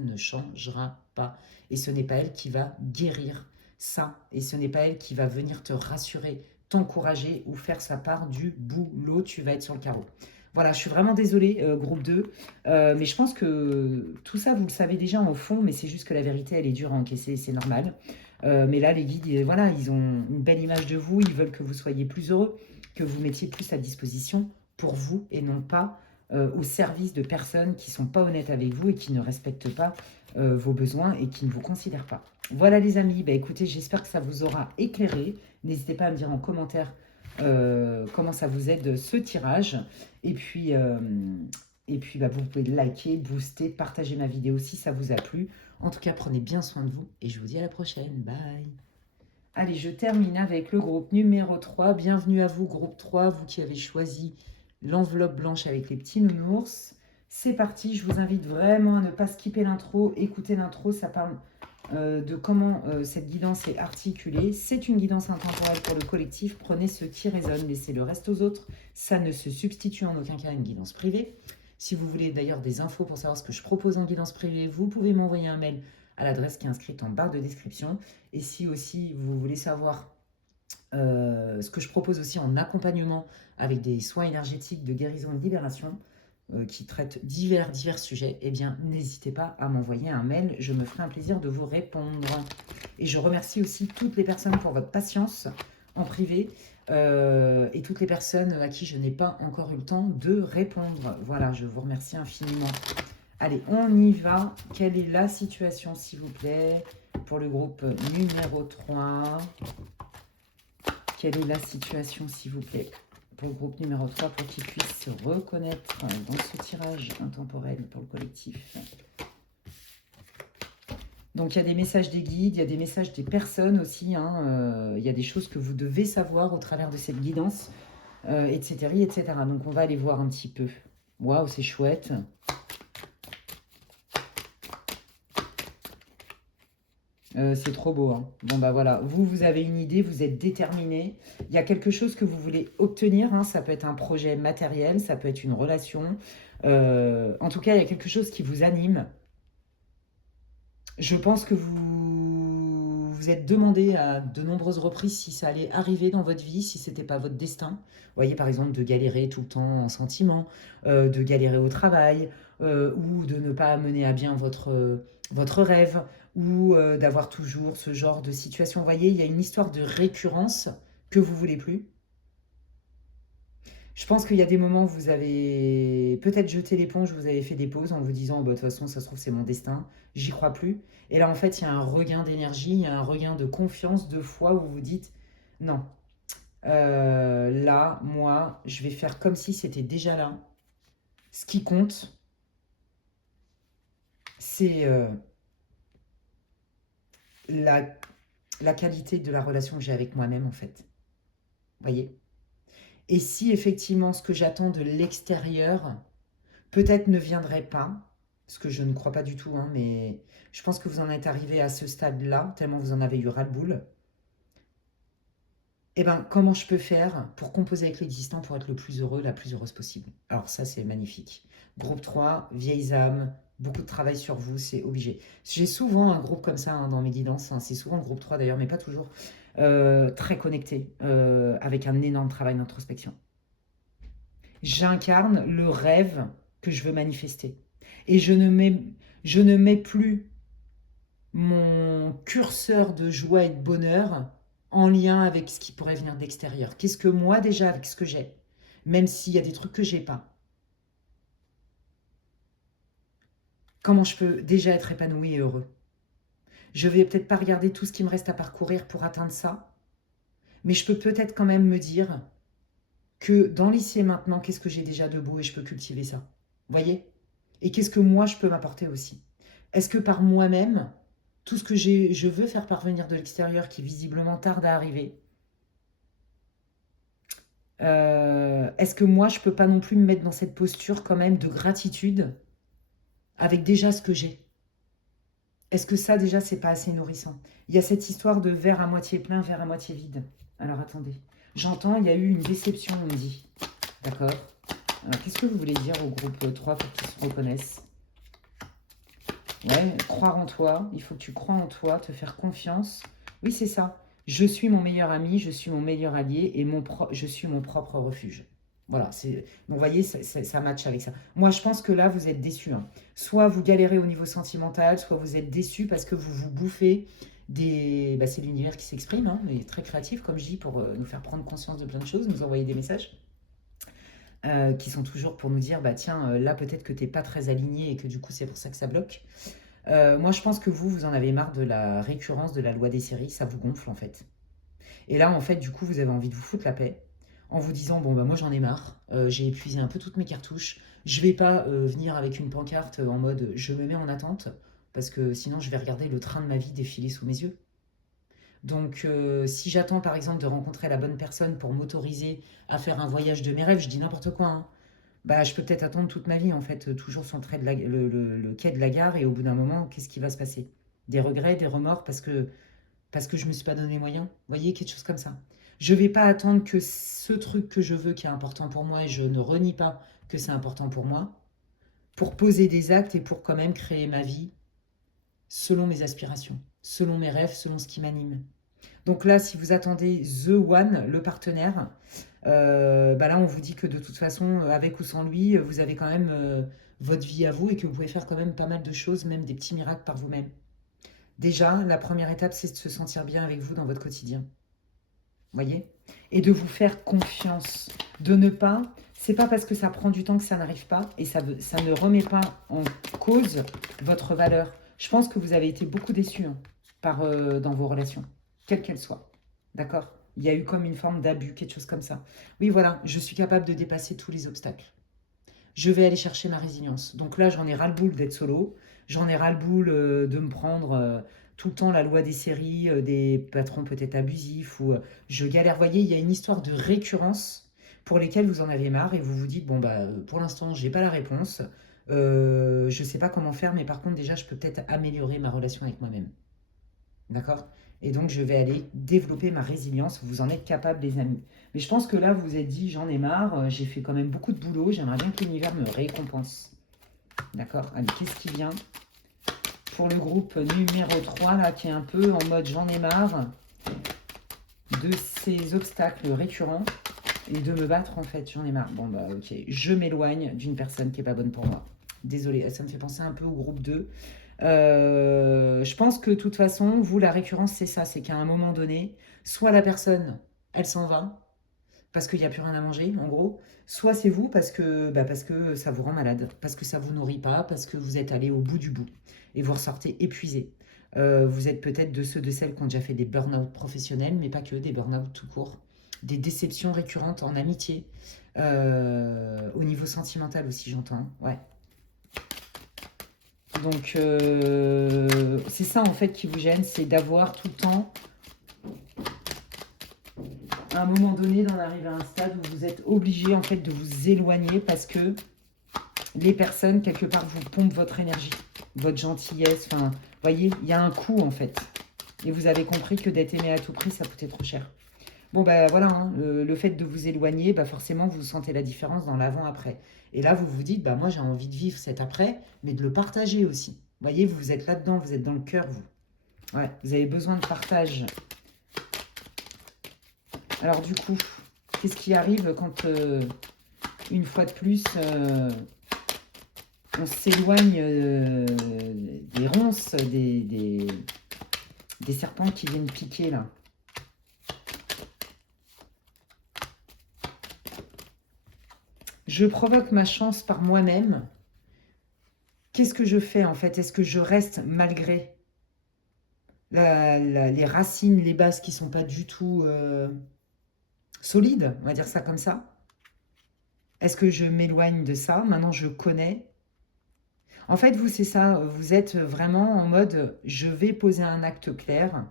ne changera pas. Et ce n'est pas elle qui va guérir ça, et ce n'est pas elle qui va venir te rassurer, t'encourager ou faire sa part du boulot, tu vas être sur le carreau. Voilà, je suis vraiment désolée, groupe 2, mais je pense que tout ça, vous le savez déjà au fond, mais c'est juste que la vérité, elle est dure à encaisser, c'est normal. Mais là, les guides, voilà, ils ont une belle image de vous, ils veulent que vous soyez plus heureux, que vous mettiez plus à disposition pour vous et non pas au service de personnes qui ne sont pas honnêtes avec vous et qui ne respectent pas vos besoins et qui ne vous considèrent pas. Voilà les amis, bah, écoutez, j'espère que ça vous aura éclairé. N'hésitez pas à me dire en commentaire comment ça vous aide ce tirage. Et puis, bah, vous pouvez liker, booster, partager ma vidéo si ça vous a plu. En tout cas, prenez bien soin de vous et je vous dis à la prochaine. Bye. Allez, je termine avec le groupe numéro 3. Bienvenue à vous, groupe 3, vous qui avez choisi l'enveloppe blanche avec les petits nounours. C'est parti, je vous invite vraiment à ne pas skipper l'intro. Écoutez l'intro, ça parle de comment cette guidance est articulée. C'est une guidance intemporelle pour le collectif. Prenez ce qui résonne, laissez le reste aux autres. Ça ne se substitue en aucun cas à une guidance privée. Si vous voulez d'ailleurs des infos pour savoir ce que je propose en guidance privée, vous pouvez m'envoyer un mail à l'adresse qui est inscrite en barre de description. Et si aussi vous voulez savoir ce que je propose aussi en accompagnement avec des soins énergétiques de guérison et de libération qui traitent divers sujets, eh bien n'hésitez pas à m'envoyer un mail, je me ferai un plaisir de vous répondre. Et je remercie aussi toutes les personnes pour votre patience en privé et toutes les personnes à qui je n'ai pas encore eu le temps de répondre. Voilà, je vous remercie infiniment. Allez, on y va. Quelle est la situation, s'il vous plaît, pour le groupe numéro 3? Quelle est la situation, s'il vous plaît, pour le groupe numéro 3, pour qu'il puisse se reconnaître dans ce tirage intemporel pour le collectif? Donc, il y a des messages des guides, il y a des messages des personnes aussi. Il y a des choses que vous devez savoir au travers de cette guidance, etc., etc. Donc, on va aller voir un petit peu. Waouh, c'est chouette. C'est trop beau. Hein. Bon, bah voilà. Vous avez une idée, vous êtes déterminé. Il y a quelque chose que vous voulez obtenir. Hein. Ça peut être un projet matériel, ça peut être une relation. En tout cas, il y a quelque chose qui vous anime. Je pense que vous vous êtes demandé à de nombreuses reprises si ça allait arriver dans votre vie, si ce n'était pas votre destin. Vous voyez, par exemple, de galérer tout le temps en sentiment, de galérer au travail, ou de ne pas mener à bien votre rêve, ou d'avoir toujours ce genre de situation. Vous voyez, il y a une histoire de récurrence que vous voulez plus. Je pense qu'il y a des moments où vous avez peut-être jeté l'éponge, vous avez fait des pauses en vous disant, bah, de toute façon, ça se trouve, c'est mon destin, j'y crois plus. Et là, en fait, il y a un regain d'énergie, il y a un regain de confiance, de foi, où vous vous dites, non, là, moi, je vais faire comme si c'était déjà là. Ce qui compte, c'est la qualité de la relation que j'ai avec moi-même, en fait. Vous voyez? Et si effectivement, ce que j'attends de l'extérieur, peut-être ne viendrait pas, ce que je ne crois pas du tout, hein, mais je pense que vous en êtes arrivé à ce stade-là, tellement vous en avez eu ras-le-boule. Eh bien, comment je peux faire pour composer avec l'existant pour être le plus heureux, la plus heureuse possible? Alors ça, c'est magnifique. Groupe 3, vieilles âmes, beaucoup de travail sur vous, c'est obligé. J'ai souvent un groupe comme ça hein, dans mes guidances, hein, c'est souvent le groupe 3 d'ailleurs, mais pas toujours, très connecté, avec un énorme travail d'introspection. J'incarne le rêve que je veux manifester. Et je ne mets plus mon curseur de joie et de bonheur en lien avec ce qui pourrait venir d'extérieur. Qu'est-ce que moi déjà avec ce que j'ai, même s'il y a des trucs que j'ai pas. Comment je peux déjà être épanoui et heureux? Je vais peut-être pas regarder tout ce qui me reste à parcourir pour atteindre ça, mais je peux peut-être quand même me dire que dans l'ici et maintenant, qu'est-ce que j'ai déjà de beau et je peux cultiver ça. Vous voyez? Et qu'est-ce que moi je peux m'apporter aussi? Est-ce que par moi-même, tout ce que je veux faire parvenir de l'extérieur qui visiblement tarde à arriver, est-ce que moi je peux pas non plus me mettre dans cette posture quand même de gratitude avec déjà ce que j'ai? Est-ce que ça déjà c'est pas assez nourrissant? Il y a cette histoire de verre à moitié plein, verre à moitié vide. Alors attendez, j'entends, il y a eu une déception, on me dit. D'accord. Alors qu'est-ce que vous voulez dire au groupe 3 pour qu'ils se reconnaissent? Ouais, croire en toi, il faut que tu crois en toi, te faire confiance. Oui, c'est ça. Je suis mon meilleur ami, je suis mon meilleur allié et je suis mon propre refuge. Voilà, donc vous voyez, ça match avec ça. Moi, je pense que là, vous êtes déçus. Hein. Soit vous galérez au niveau sentimental, soit vous êtes déçus parce que vous vous bouffez des... Bah, c'est l'univers qui s'exprime, hein, mais très créatif, comme je dis, pour nous faire prendre conscience de plein de choses, nous envoyer des messages. Qui sont toujours pour nous dire, bah tiens, là peut-être que tu n'es pas très aligné et que du coup c'est pour ça que ça bloque. Moi je pense que vous en avez marre de la récurrence de la loi des séries, ça vous gonfle en fait. Et là en fait du coup vous avez envie de vous foutre la paix. en vous disant, bon, bah moi j'en ai marre, j'ai épuisé un peu toutes mes cartouches, je vais pas venir avec une pancarte en mode je me mets en attente, parce que sinon je vais regarder le train de ma vie défiler sous mes yeux. Donc, si j'attends par exemple de rencontrer la bonne personne pour m'autoriser à faire un voyage de mes rêves, je dis n'importe quoi, hein, bah, je peux peut-être attendre toute ma vie en fait, toujours sur le, trait de le quai de la gare, et au bout d'un moment, qu'est-ce qui va se passer? Des regrets, des remords parce que je me suis pas donné les moyens. Vous voyez, quelque chose comme ça. Je vais pas attendre que ce truc que je veux, qui est important pour moi, et je ne renie pas que c'est important pour moi, pour poser des actes et pour quand même créer ma vie selon mes aspirations, selon mes rêves, selon ce qui m'anime. Donc là, si vous attendez The One, le partenaire, bah là, on vous dit que de toute façon, avec ou sans lui, vous avez quand même votre vie à vous, et que vous pouvez faire quand même pas mal de choses, même des petits miracles par vous-même. Déjà, la première étape, c'est de se sentir bien avec vous dans votre quotidien. Voyez? Et de vous faire confiance. De ne pas. C'est pas parce que ça prend du temps que ça n'arrive pas, et ça ne remet pas en cause votre valeur. Je pense que vous avez été beaucoup déçus, hein, dans vos relations, quelles qu'elles soient. D'accord? Il y a eu comme une forme d'abus, quelque chose comme ça. Oui, voilà, je suis capable de dépasser tous les obstacles. Je vais aller chercher ma résilience. Donc là, j'en ai ras-le-boule d'être solo. J'en ai ras-le-boule de me prendre tout le temps la loi des séries, des patrons peut-être abusifs, ou je galère. Vous voyez, il y a une histoire de récurrence pour lesquelles vous en avez marre, et vous vous dites, bon, bah, pour l'instant, j'ai pas la réponse. Je sais pas comment faire, mais par contre, déjà, je peux peut-être améliorer ma relation avec moi-même. D'accord? Et donc, je vais aller développer ma résilience. Vous en êtes capable, les amis. Mais je pense que là, vous vous êtes dit, j'en ai marre, j'ai fait quand même beaucoup de boulot, j'aimerais bien que l'univers me récompense. D'accord? Allez, qu'est-ce qui vient pour le groupe numéro 3, là, qui est un peu en mode j'en ai marre de ces obstacles récurrents et de me battre, en fait, j'en ai marre. Bon, bah, ok, je m'éloigne d'une personne qui n'est pas bonne pour moi. Désolée, ça me fait penser un peu au groupe 2. Je pense que de toute façon, vous, la récurrence, c'est ça, c'est qu'à un moment donné, soit la personne, elle s'en va, parce qu'il n'y a plus rien à manger, en gros, soit c'est vous parce que ça vous rend malade, parce que ça vous nourrit pas, parce que vous êtes allé au bout du bout, et vous ressortez épuisé. Vous êtes peut-être de ceux, de celles qui ont déjà fait des burn-out professionnels, mais pas que, des burn-out tout court, des déceptions récurrentes en amitié, au niveau sentimental aussi, j'entends, ouais. Donc, c'est ça en fait qui vous gêne, c'est d'avoir tout le temps, à un moment donné, d'en arriver à un stade où vous êtes obligé en fait de vous éloigner, parce que les personnes, quelque part, vous pompent votre énergie, votre gentillesse. Enfin, vous voyez, il y a un coût en fait. Et vous avez compris que d'être aimé à tout prix, ça coûtait trop cher. Bon, bah voilà, hein, le fait de vous éloigner, bah forcément, vous sentez la différence dans l'avant-après. Et là, vous vous dites, bah moi, j'ai envie de vivre cet après, mais de le partager aussi. Vous voyez, vous êtes là-dedans, vous êtes dans le cœur, vous. Ouais, vous avez besoin de partage. Alors du coup, qu'est-ce qui arrive quand, une fois de plus, on s'éloigne des ronces, des serpents qui viennent piquer, là? Je provoque ma chance par moi-même. Qu'est-ce que je fais, en fait? Est-ce que je reste malgré les racines, les bases qui ne sont pas du tout solides, on va dire ça comme ça? Est-ce que je m'éloigne de ça? Maintenant, je connais. En fait, vous, c'est ça. Vous êtes vraiment en mode, je vais poser un acte clair.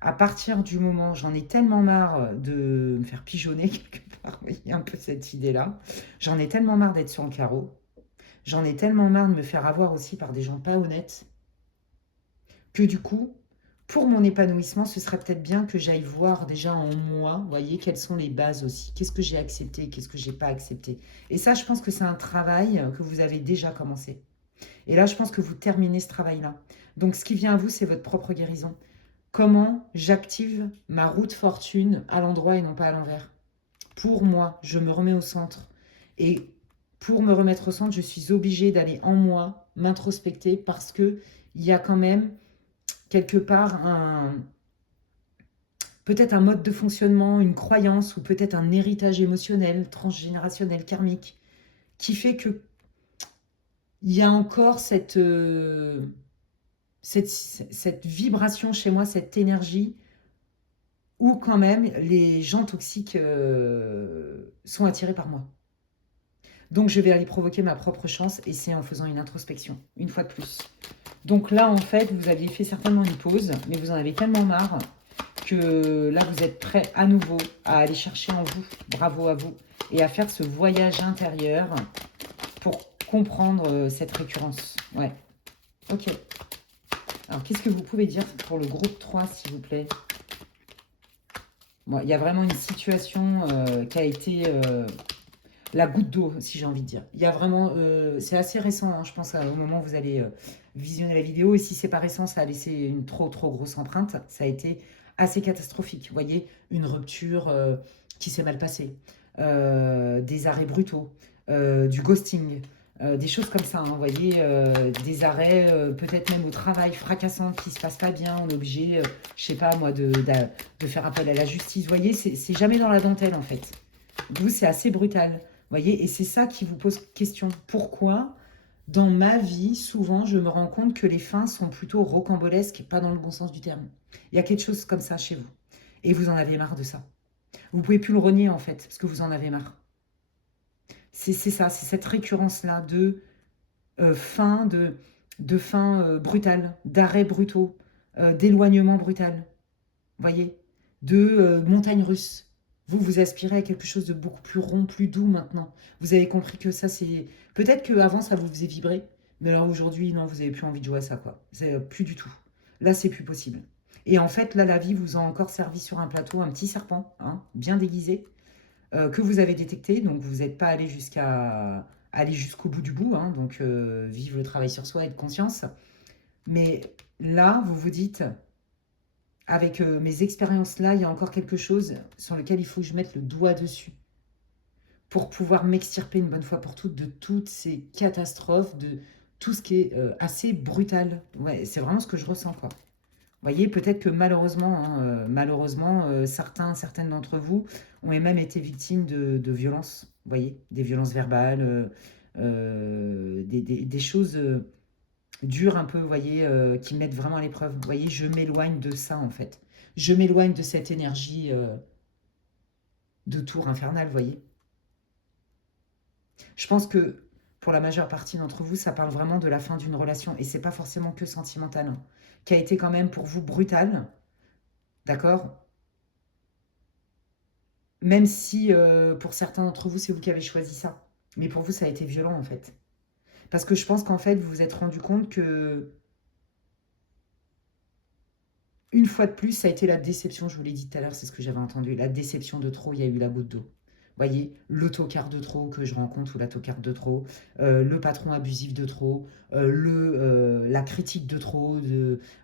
À partir du moment, j'en ai tellement marre de me faire pigeonner quelque part, il y a un peu cette idée-là. J'en ai tellement marre d'être sur le carreau. J'en ai tellement marre de me faire avoir aussi par des gens pas honnêtes, que du coup, pour mon épanouissement, ce serait peut-être bien que j'aille voir déjà en moi, vous voyez, quelles sont les bases aussi. Qu'est-ce que j'ai accepté, qu'est-ce que j'ai pas accepté. Et ça, je pense que c'est un travail que vous avez déjà commencé. Et là, je pense que vous terminez ce travail-là. Donc, ce qui vient à vous, c'est votre propre guérison. Comment j'active ma roue de fortune à l'endroit et non pas à l'envers? Pour moi, je me remets au centre. Et pour me remettre au centre, je suis obligée d'aller en moi, m'introspecter, parce que il y a quand même quelque part peut-être un mode de fonctionnement, une croyance, ou peut-être un héritage émotionnel, transgénérationnel, karmique, qui fait que il y a encore cette vibration chez moi, cette énergie ou quand même les gens toxiques sont attirés par moi. Donc je vais aller provoquer ma propre chance et c'est en faisant une introspection, une fois de plus. Donc là, en fait, vous aviez fait certainement une pause, mais vous en avez tellement marre que là, vous êtes prêt à nouveau à aller chercher en vous, bravo à vous, et à faire ce voyage intérieur pour comprendre cette récurrence. Ouais, ok. Alors, qu'est-ce que vous pouvez dire pour le groupe 3, s'il vous plaît? Bon, il y a vraiment une situation qui a été la goutte d'eau, si j'ai envie de dire. Il y a vraiment, c'est assez récent, hein, je pense, au moment où vous allez visionner la vidéo. Et si c'est pas récent, ça a laissé une trop grosse empreinte. Ça a été assez catastrophique. Vous voyez, une rupture qui s'est mal passée, des arrêts brutaux, du ghosting, des choses comme ça. Hein, vous voyez, des arrêts peut-être même au travail fracassants qui se passent pas bien. On est obligé, je sais pas moi, de faire appel à la justice. Vous voyez, c'est jamais dans la dentelle en fait. Vous, c'est assez brutal. Voyez, et c'est ça qui vous pose question. Pourquoi, dans ma vie, souvent, je me rends compte que les fins sont plutôt rocambolesques, pas dans le bon sens du terme. Il y a quelque chose comme ça chez vous. Et vous en avez marre de ça. Vous pouvez plus le renier, en fait, parce que vous en avez marre. C'est ça, c'est cette récurrence-là de fin, de fin brutale, d'arrêts brutaux, d'éloignement brutal. Voyez, de montagnes russes. Vous aspirez à quelque chose de beaucoup plus rond, plus doux maintenant. Vous avez compris que ça, c'est... Peut-être qu'avant, ça vous faisait vibrer, mais alors aujourd'hui, non, vous n'avez plus envie de jouer à ça, quoi. C'est plus du tout. Là, c'est plus possible. Et en fait, là, la vie vous a encore servi sur un plateau un petit serpent, hein, bien déguisé, que vous avez détecté. Donc, vous n'êtes pas allé jusqu'à aller jusqu'au bout du bout, hein, donc vive le travail sur soi et de conscience. Mais là, vous vous dites, avec mes expériences-là, il y a encore quelque chose sur lequel il faut que je mette le doigt dessus pour pouvoir m'extirper une bonne fois pour toutes de toutes ces catastrophes, de tout ce qui est assez brutal. Ouais, c'est vraiment ce que je ressens, quoi. Vous voyez, peut-être que malheureusement, hein, certaines d'entre vous ont même été victimes de violences, vous voyez, des violences verbales, des choses dures un peu, vous voyez, qui me mettent vraiment à l'épreuve. Vous voyez, je m'éloigne de ça, en fait. Je m'éloigne de cette énergie de tour infernal, vous voyez. Je pense que pour la majeure partie d'entre vous, ça parle vraiment de la fin d'une relation. Et c'est pas forcément que sentimental, hein, qui a été quand même pour vous brutale, d'accord? Même si pour certains d'entre vous, c'est vous qui avez choisi ça. Mais pour vous, ça a été violent, en fait. Parce que je pense qu'en fait, vous vous êtes rendu compte que une fois de plus, ça a été la déception, je vous l'ai dit tout à l'heure, c'est ce que j'avais entendu, la déception de trop, il y a eu la goutte d'eau. Vous voyez, l'autocar de trop que je rencontre ou l'autocar de trop, le patron abusif de trop, la critique de trop,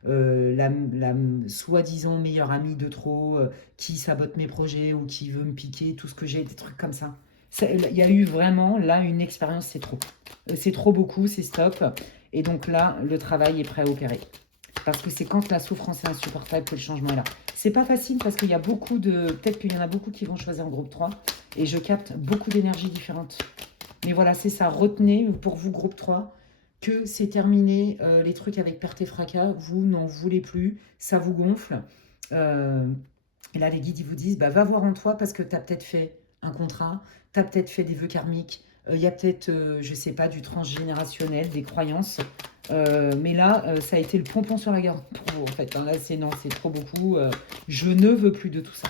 la soi-disant meilleure amie de trop, qui sabote mes projets ou qui veut me piquer, tout ce que j'ai, des trucs comme ça. Il y a eu vraiment, là, une expérience, c'est trop. C'est trop beaucoup, c'est stop. Et donc là, le travail est prêt à opérer. Parce que c'est quand la souffrance est insupportable que le changement est là. C'est pas facile parce qu'il y a beaucoup de... Peut-être qu'il y en a beaucoup qui vont choisir en groupe 3. Et je capte beaucoup d'énergies différentes. Mais voilà, c'est ça. Retenez pour vous, groupe 3, que c'est terminé. Les trucs avec perte et fracas, vous n'en voulez plus. Ça vous gonfle. Et là, les guides, ils vous disent, bah, va voir en toi parce que tu as peut-être fait un contrat. Tu as peut-être fait des vœux karmiques. Il y a peut-être, je sais pas, du transgénérationnel, des croyances. Mais là, ça a été le pompon sur la garde pour vous, en fait. Hein. Là, c'est non, c'est trop beaucoup. Je ne veux plus de tout ça.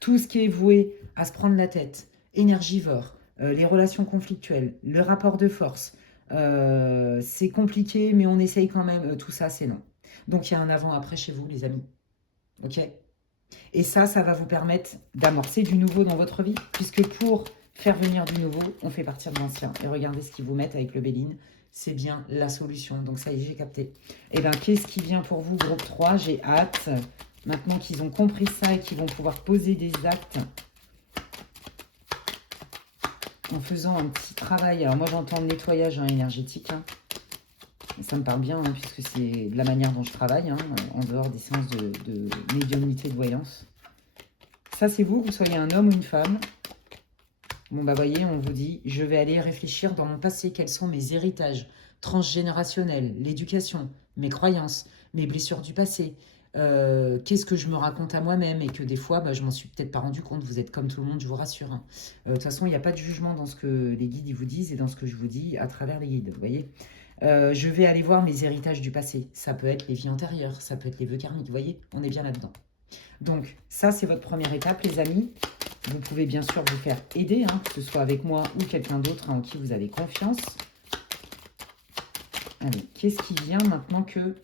Tout ce qui est voué à se prendre la tête, énergivore, les relations conflictuelles, le rapport de force, c'est compliqué, mais on essaye quand même. Tout ça, c'est non. Donc, il y a un avant-après chez vous, les amis. Ok? Et ça va vous permettre d'amorcer du nouveau dans votre vie, puisque pour faire venir du nouveau, on fait partir de l'ancien. Et regardez ce qu'ils vous mettent avec le Béline. C'est bien la solution. Donc ça y est, j'ai capté. Et bien, qu'est-ce qui vient pour vous, groupe 3? J'ai hâte. Maintenant qu'ils ont compris ça et qu'ils vont pouvoir poser des actes en faisant un petit travail. Alors moi, j'entends nettoyage énergétique. Hein. Ça me parle bien, hein, puisque c'est de la manière dont je travaille, hein, en dehors des séances de médiumnité, de voyance. Ça, c'est vous, que vous soyez un homme ou une femme. Bon, bah, voyez, on vous dit, je vais aller réfléchir dans mon passé, quels sont mes héritages transgénérationnels, l'éducation, mes croyances, mes blessures du passé, qu'est-ce que je me raconte à moi-même et que des fois, bah, je m'en suis peut-être pas rendu compte. Vous êtes comme tout le monde, je vous rassure, hein. De toute façon, il n'y a pas de jugement dans ce que les guides ils vous disent et dans ce que je vous dis à travers les guides, vous voyez. Je vais aller voir mes héritages du passé. Ça peut être les vies antérieures, ça peut être les vœux karmiques, vous voyez, on est bien là-dedans. Donc, ça, c'est votre première étape, les amis. Vous pouvez bien sûr vous faire aider, hein, que ce soit avec moi ou quelqu'un d'autre en qui vous avez confiance. Allez, qu'est-ce qui vient maintenant que...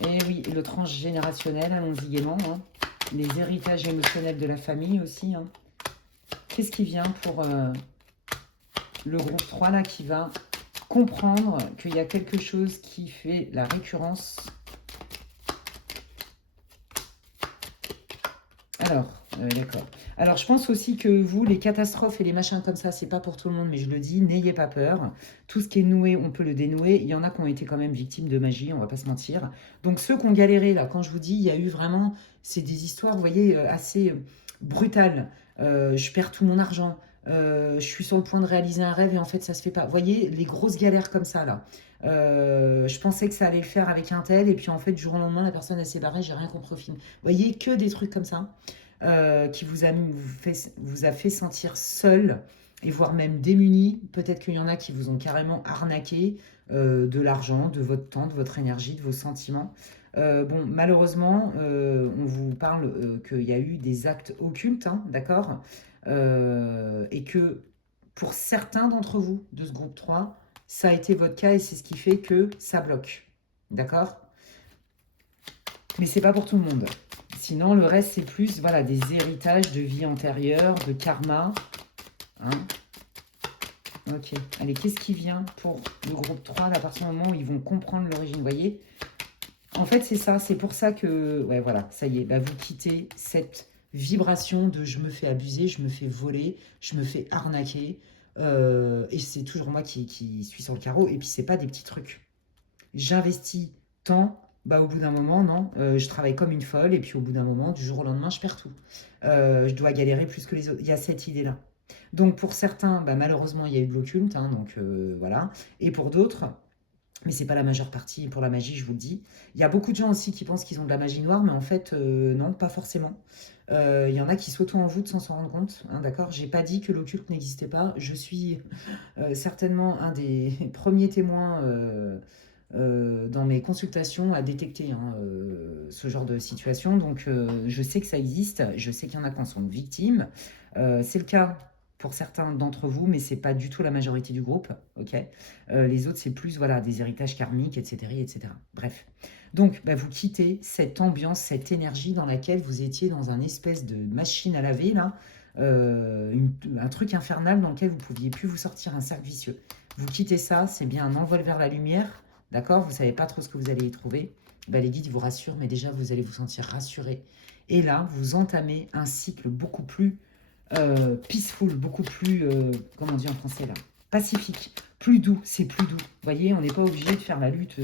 Eh oui, le transgénérationnel, allons-y gaiement. Hein. Les héritages émotionnels de la famille aussi. Hein. Qu'est-ce qui vient pour le groupe 3 là qui va comprendre qu'il y a quelque chose qui fait la récurrence? Alors, d'accord. Alors, je pense aussi que vous, les catastrophes et les machins comme ça, c'est pas pour tout le monde, mais je le dis, n'ayez pas peur. Tout ce qui est noué, on peut le dénouer. Il y en a qui ont été quand même victimes de magie, on va pas se mentir. Donc, ceux qui ont galéré, là, quand je vous dis, il y a eu vraiment, c'est des histoires, vous voyez, assez brutales. Je perds tout mon argent. Je suis sur le point de réaliser un rêve et en fait, ça se fait pas. Vous voyez, les grosses galères comme ça, là. Je pensais que ça allait le faire avec un tel, et puis en fait, du jour au lendemain, la personne, elle s'est barrée, j'ai rien compris au film. Vous voyez, que des trucs comme ça qui vous a fait sentir seul et voire même démuni. Peut-être qu'il y en a qui vous ont carrément arnaqué de l'argent, de votre temps, de votre énergie, de vos sentiments. Bon, malheureusement, on vous parle qu'il y a eu des actes occultes, hein, d'accord, et que pour certains d'entre vous de ce groupe 3, ça a été votre cas et c'est ce qui fait que ça bloque. D'accord? Mais c'est pas pour tout le monde. Sinon, le reste, c'est plus voilà, des héritages de vie antérieure, de karma. Hein. Ok. Allez, qu'est-ce qui vient pour le groupe 3 à partir du moment où ils vont comprendre l'origine? Vous voyez? En fait, c'est ça. C'est pour ça que... Ouais, voilà, ça y est. Bah, vous quittez cette vibration de je me fais abuser, je me fais voler, je me fais arnaquer. Et c'est toujours moi qui suis sur le carreau. Et puis, c'est pas des petits trucs. J'investis tant, bah, au bout d'un moment, non, je travaille comme une folle, et puis au bout d'un moment, du jour au lendemain, je perds tout. Je dois galérer plus que les autres. Il y a cette idée-là. Donc pour certains, bah, malheureusement, il y a eu de l'occulte, hein, donc voilà. Et pour d'autres, mais c'est pas la majeure partie pour la magie, je vous le dis. Il y a beaucoup de gens aussi qui pensent qu'ils ont de la magie noire, mais en fait, non, pas forcément. Il y en a qui s'auto-envoûtent sans s'en rendre compte, hein, d'accord? J'ai pas dit que l'occulte n'existait pas. Je suis certainement un des premiers témoins dans mes consultations à détecter hein, ce genre de situation. Donc, je sais que ça existe, je sais qu'il y en a qui en sont victimes. C'est le cas pour certains d'entre vous, mais c'est pas du tout la majorité du groupe. Ok. Les autres, c'est plus voilà, des héritages karmiques, etc. etc. Bref. Donc, bah, vous quittez cette ambiance, cette énergie dans laquelle vous étiez dans un espèce de machine à laver, là, un truc infernal dans lequel vous ne pouviez plus vous sortir, un cercle vicieux. Vous quittez ça, c'est bien un envol vers la lumière. D'accord? Vous ne savez pas trop ce que vous allez y trouver. Ben, les guides vous rassurent, mais déjà, vous allez vous sentir rassuré. Et là, vous entamez un cycle beaucoup plus peaceful, beaucoup plus, comment on dit en français là? Pacifique, plus doux, c'est plus doux. Vous voyez, on n'est pas obligé de faire la lutte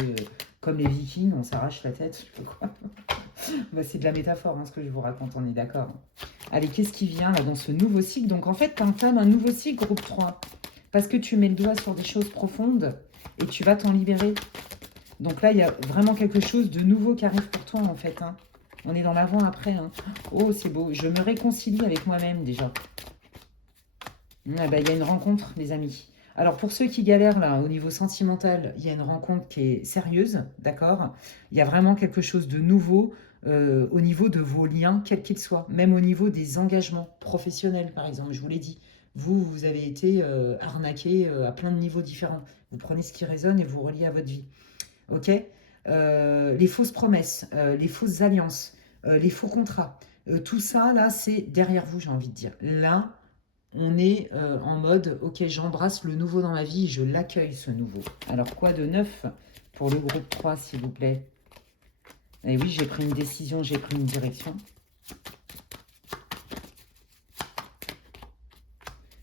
comme les Vikings, on s'arrache la tête, je sais pas quoi. Ben, c'est de la métaphore, hein, ce que je vous raconte, on est d'accord. Allez, qu'est-ce qui vient là dans ce nouveau cycle? Donc en fait, tu entames un nouveau cycle, groupe 3. Parce que tu mets le doigt sur des choses profondes et tu vas t'en libérer. Donc là, il y a vraiment quelque chose de nouveau qui arrive pour toi, en fait. Hein. On est dans l'avant-après. Hein. Oh, c'est beau. Je me réconcilie avec moi-même, déjà. Ah bah, il y a une rencontre, les amis. Alors, pour ceux qui galèrent, là, au niveau sentimental, il y a une rencontre qui est sérieuse, d'accord? Il y a vraiment quelque chose de nouveau au niveau de vos liens, quels qu'ils soient. Même au niveau des engagements professionnels, par exemple, je vous l'ai dit. Vous avez été arnaqué à plein de niveaux différents. Vous prenez ce qui résonne et vous reliez à votre vie. Ok? Les fausses promesses, les fausses alliances, les faux contrats, tout ça, là, c'est derrière vous, j'ai envie de dire. Là, on est en mode, ok, j'embrasse le nouveau dans ma vie, je l'accueille, ce nouveau. Alors, quoi de neuf pour le groupe 3, s'il vous plaît? Eh oui, j'ai pris une décision, j'ai pris une direction.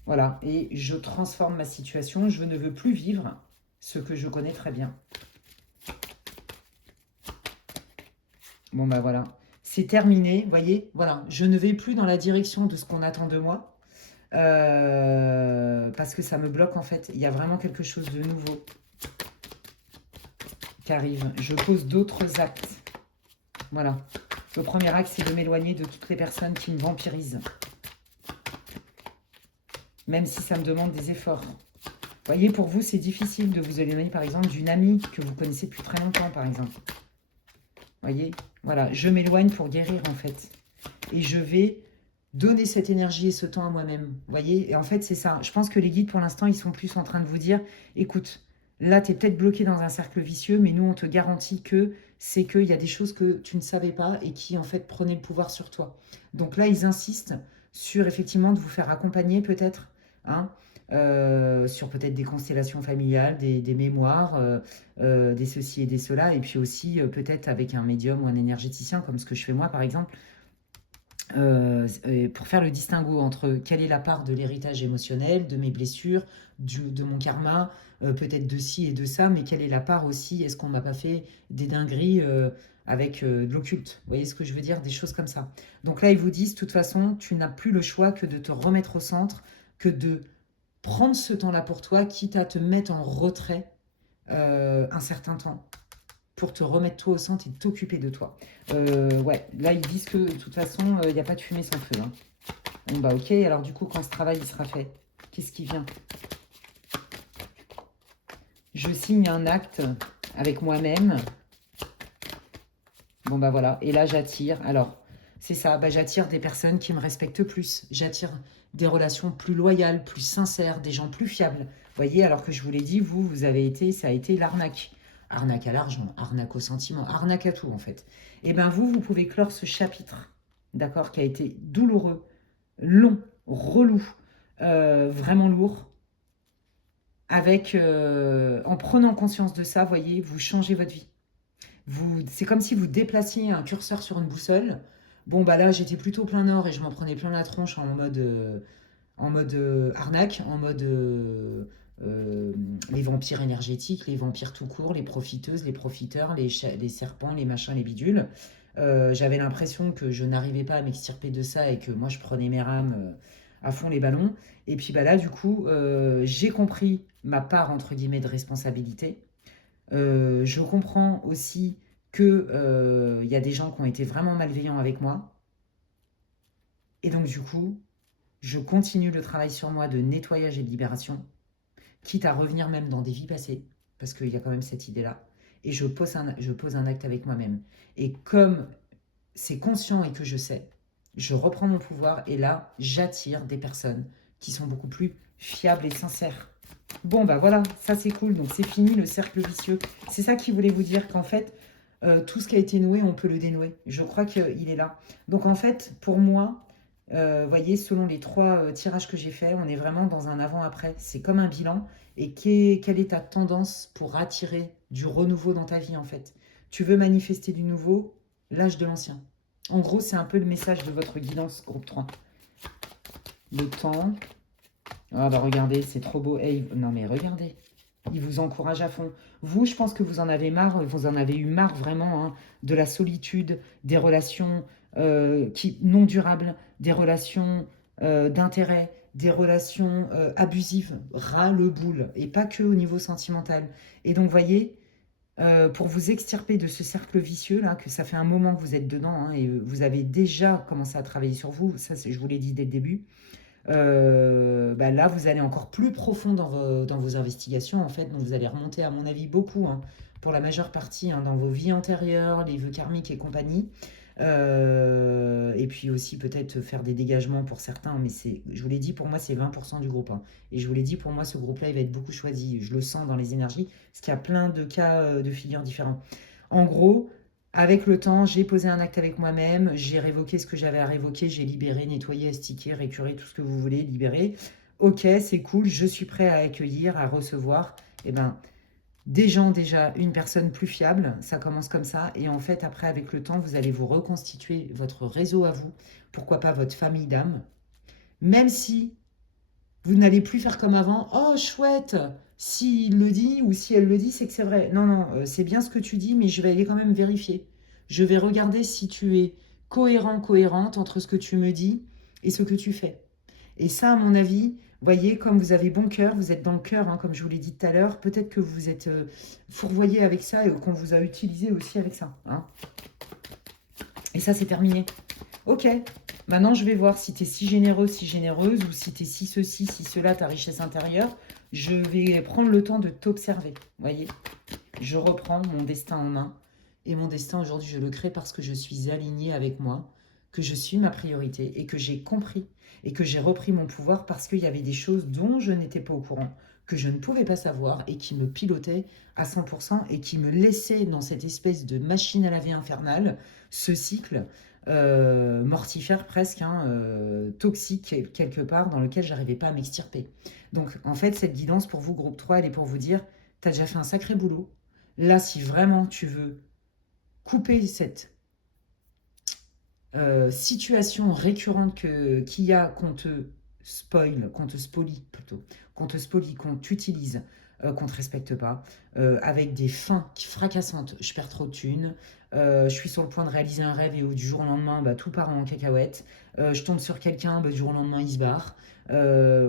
Voilà, et je transforme ma situation. Je ne veux plus vivre ce que je connais très bien. Bon, bah voilà. C'est terminé, vous voyez. Voilà, je ne vais plus dans la direction de ce qu'on attend de moi. Parce que ça me bloque, en fait. Il y a vraiment quelque chose de nouveau qui arrive. Je pose d'autres actes. Voilà. Le premier axe, c'est de m'éloigner de toutes les personnes qui me vampirisent. Même si ça me demande des efforts. Vous voyez, pour vous, c'est difficile de vous éloigner, par exemple, d'une amie que vous connaissez depuis très longtemps, par exemple. Vous voyez, voilà, je m'éloigne pour guérir, en fait. Et je vais donner cette énergie et ce temps à moi-même. Vous voyez, et en fait, c'est ça. Je pense que les guides, pour l'instant, ils sont plus en train de vous dire, écoute, là, tu es peut-être bloqué dans un cercle vicieux, mais nous, on te garantit que c'est qu'il y a des choses que tu ne savais pas et qui, en fait, prenaient le pouvoir sur toi. Donc là, ils insistent sur, effectivement, de vous faire accompagner, peut-être, hein, sur peut-être des constellations familiales, des mémoires, des ceci et des cela, et puis aussi peut-être avec un médium ou un énergéticien, comme ce que je fais moi, par exemple, pour faire le distinguo entre quelle est la part de l'héritage émotionnel, de mes blessures, de mon karma, peut-être de ci et de ça, mais quelle est la part aussi, est-ce qu'on m'a pas fait des dingueries avec de l'occulte? Vous voyez ce que je veux dire? Des choses comme ça. Donc là, ils vous disent, de toute façon, tu n'as plus le choix que de te remettre au centre, que de prendre ce temps-là pour toi, quitte à te mettre en retrait un certain temps pour te remettre toi au centre et t'occuper de toi. Ouais, là, ils disent que de toute façon, il n'y a pas de fumée sans feu. Hein. Bon, bah ok, alors du coup, quand ce travail il sera fait, qu'est-ce qui vient? Je signe un acte avec moi-même. Bon, bah voilà, et là, j'attire. Alors, c'est ça, bah, j'attire des personnes qui me respectent plus. J'attire des relations plus loyales, plus sincères, des gens plus fiables. Vous voyez, alors que je vous l'ai dit, vous avez été, ça a été l'arnaque. Arnaque à l'argent, arnaque au sentiment, arnaque à tout en fait. Et bien vous pouvez clore ce chapitre, d'accord, qui a été douloureux, long, relou, vraiment lourd, avec, en prenant conscience de ça, voyez, vous changez votre vie. C'est comme si vous déplaciez un curseur sur une boussole. Bon, bah là, j'étais plutôt plein nord et je m'en prenais plein la tronche en mode arnaque, en mode les vampires énergétiques, les vampires tout court, les profiteuses, les profiteurs, les serpents, les machins, les bidules. J'avais l'impression que je n'arrivais pas à m'extirper de ça et que moi je prenais mes rames à fond les ballons. Et puis bah là, du coup, j'ai compris ma part entre guillemets de responsabilité. Je comprends aussi que y a des gens qui ont été vraiment malveillants avec moi. Et donc du coup, je continue le travail sur moi de nettoyage et de libération, quitte à revenir même dans des vies passées, parce qu'il y a quand même cette idée-là. Et je pose un acte avec moi-même. Et comme c'est conscient et que je sais, je reprends mon pouvoir et là, j'attire des personnes qui sont beaucoup plus fiables et sincères. Bon, bah voilà, ça c'est cool. Donc c'est fini le cercle vicieux. C'est ça qui voulait vous dire qu'en fait, tout ce qui a été noué, on peut le dénouer. Je crois qu'il est là. Donc en fait, pour moi, voyez, selon les 3 tirages que j'ai faits, on est vraiment dans un avant-après. C'est comme un bilan. Et quelle est ta tendance pour attirer du renouveau dans ta vie, en fait? Tu veux manifester du nouveau, lâche de l'ancien. En gros, c'est un peu le message de votre guidance, groupe 3. Le temps. Ah bah regardez, c'est trop beau. Hey, non mais regardez, il vous encourage à fond. Vous, je pense que vous en avez marre, vous en avez eu marre vraiment hein, de la solitude, des relations non durables, des relations d'intérêt, des relations abusives, ras le boule, et pas que au niveau sentimental. Et donc, voyez, pour vous extirper de ce cercle vicieux, là, que ça fait un moment que vous êtes dedans, hein, et vous avez déjà commencé à travailler sur vous, ça je vous l'ai dit dès le début, bah là, vous allez encore plus profond dans vos investigations, en fait. Donc, vous allez remonter, à mon avis, beaucoup, hein, pour la majeure partie, hein, dans vos vies antérieures, les vœux karmiques et compagnie. Et puis aussi, peut-être faire des dégagements pour certains. Mais je vous l'ai dit, pour moi, c'est 20% du groupe. Hein. Et je vous l'ai dit, pour moi, ce groupe-là, il va être beaucoup choisi. Je le sens dans les énergies, parce qu'il y a plein de cas de figures différents. En gros, avec le temps, j'ai posé un acte avec moi-même, j'ai révoqué ce que j'avais à révoquer, j'ai libéré, nettoyé, astiqué, récuré, tout ce que vous voulez, libérer. Ok, c'est cool, je suis prêt à accueillir, à recevoir. Eh ben, des gens déjà, une personne plus fiable, ça commence comme ça. Et en fait, après, avec le temps, vous allez vous reconstituer votre réseau à vous. Pourquoi pas votre famille d'âme. Même si vous n'allez plus faire comme avant. Oh, chouette! S'il le dit ou si elle le dit, c'est que c'est vrai. Non, non, c'est bien ce que tu dis, mais je vais aller quand même vérifier. Je vais regarder si tu es cohérent, cohérente entre ce que tu me dis et ce que tu fais. Et ça, à mon avis, voyez, comme vous avez bon cœur, vous êtes dans le cœur, hein, comme je vous l'ai dit tout à l'heure, peut-être que vous êtes fourvoyé avec ça et qu'on vous a utilisé aussi avec ça. Hein. Et ça, c'est terminé. Ok, maintenant je vais voir si tu es si généreux, si généreuse, ou si tu es si ceci, si cela, ta richesse intérieure. Je vais prendre le temps de t'observer, voyez. Je reprends mon destin en main. Et mon destin, aujourd'hui, je le crée parce que je suis alignée avec moi, que je suis ma priorité et que j'ai compris et que j'ai repris mon pouvoir parce qu'il y avait des choses dont je n'étais pas au courant, que je ne pouvais pas savoir et qui me pilotaient à 100% et qui me laissaient dans cette espèce de machine à laver infernale, ce cycle mortifère presque, hein, toxique quelque part, dans lequel j'arrivais pas à m'extirper. Donc en fait, cette guidance pour vous, groupe 3, elle est pour vous dire, tu as déjà fait un sacré boulot. Là, si vraiment tu veux couper cette situation récurrente qu'il y a qu'on te spoil, qu'on te spolie plutôt, qu'on te spolie, qu'on t'utilise, qu'on te respecte pas, avec des fins qui fracassantes. Je perds trop de thunes, je suis sur le point de réaliser un rêve et du jour au lendemain, bah, tout part en cacahuète. Je tombe sur quelqu'un, bah, du jour au lendemain, il se barre.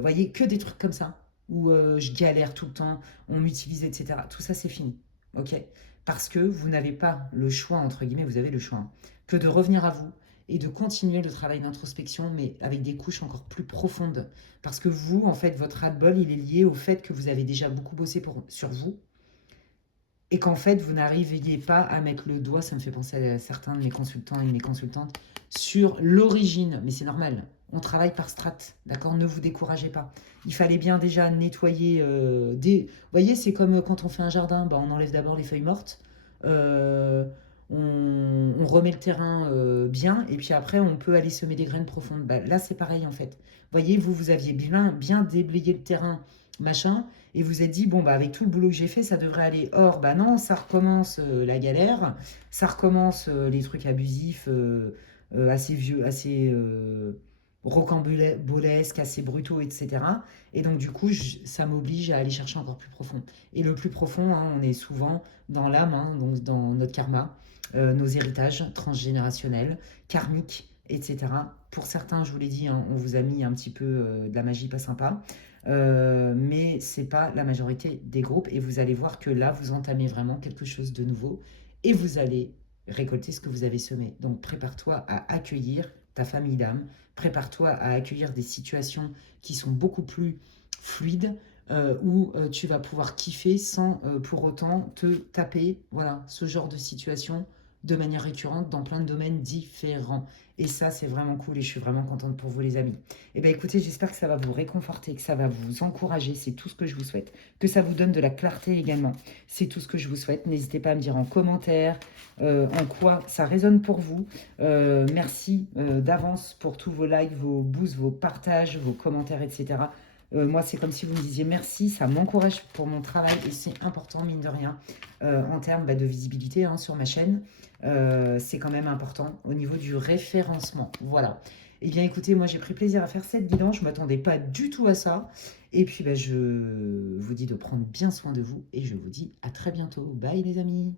Voyez, que des trucs comme ça, où je galère tout le temps, on m'utilise, etc. Tout ça, c'est fini. Ok. Parce que vous n'avez pas le choix, entre guillemets, vous avez le choix, hein, que de revenir à vous, et de continuer le travail d'introspection, mais avec des couches encore plus profondes. Parce que vous, en fait, votre ras-de-bol, il est lié au fait que vous avez déjà beaucoup bossé sur vous, et qu'en fait, vous n'arriviez pas à mettre le doigt, ça me fait penser à certains de mes consultants et mes consultantes, sur l'origine. Mais c'est normal, on travaille par strates, d'accord? Ne vous découragez pas. Il fallait bien déjà nettoyer des... Vous voyez, c'est comme quand on fait un jardin, bah, on enlève d'abord les feuilles mortes, euh, on remet le terrain bien, et puis après, on peut aller semer des graines profondes. Bah, là, c'est pareil, en fait. Vous voyez, vous aviez bien déblayé le terrain, machin, et vous êtes dit, bon, bah, avec tout le boulot que j'ai fait, ça devrait aller. Or, bah non, ça recommence la galère, ça recommence les trucs abusifs, assez vieux, assez rocambolesques, assez brutaux, etc. Et donc, du coup, ça m'oblige à aller chercher encore plus profond. Et le plus profond, hein, on est souvent dans l'âme, hein, donc dans notre karma, nos héritages transgénérationnels, karmiques, etc. Pour certains, je vous l'ai dit, hein, on vous a mis un petit peu de la magie pas sympa. Mais c'est pas la majorité des groupes et vous allez voir que là vous entamez vraiment quelque chose de nouveau et vous allez récolter ce que vous avez semé. Donc prépare-toi à accueillir ta famille d'âme, prépare-toi à accueillir des situations qui sont beaucoup plus fluides, où tu vas pouvoir kiffer sans pour autant te taper, voilà, ce genre de situation de manière récurrente dans plein de domaines différents. Et ça, c'est vraiment cool et je suis vraiment contente pour vous, les amis. Eh bien, écoutez, j'espère que ça va vous réconforter, que ça va vous encourager. C'est tout ce que je vous souhaite. Que ça vous donne de la clarté également. C'est tout ce que je vous souhaite. N'hésitez pas à me dire en commentaire en quoi ça résonne pour vous. Merci d'avance pour tous vos likes, vos boosts, vos partages, vos commentaires, etc. Moi, c'est comme si vous me disiez merci, ça m'encourage pour mon travail et c'est important, mine de rien, en termes de visibilité, hein, sur ma chaîne. C'est quand même important au niveau du référencement. Voilà. Eh bien, écoutez, moi, j'ai pris plaisir à faire cette guidance. Je ne m'attendais pas du tout à ça. Et puis, je vous dis de prendre bien soin de vous et je vous dis à très bientôt. Bye, les amis.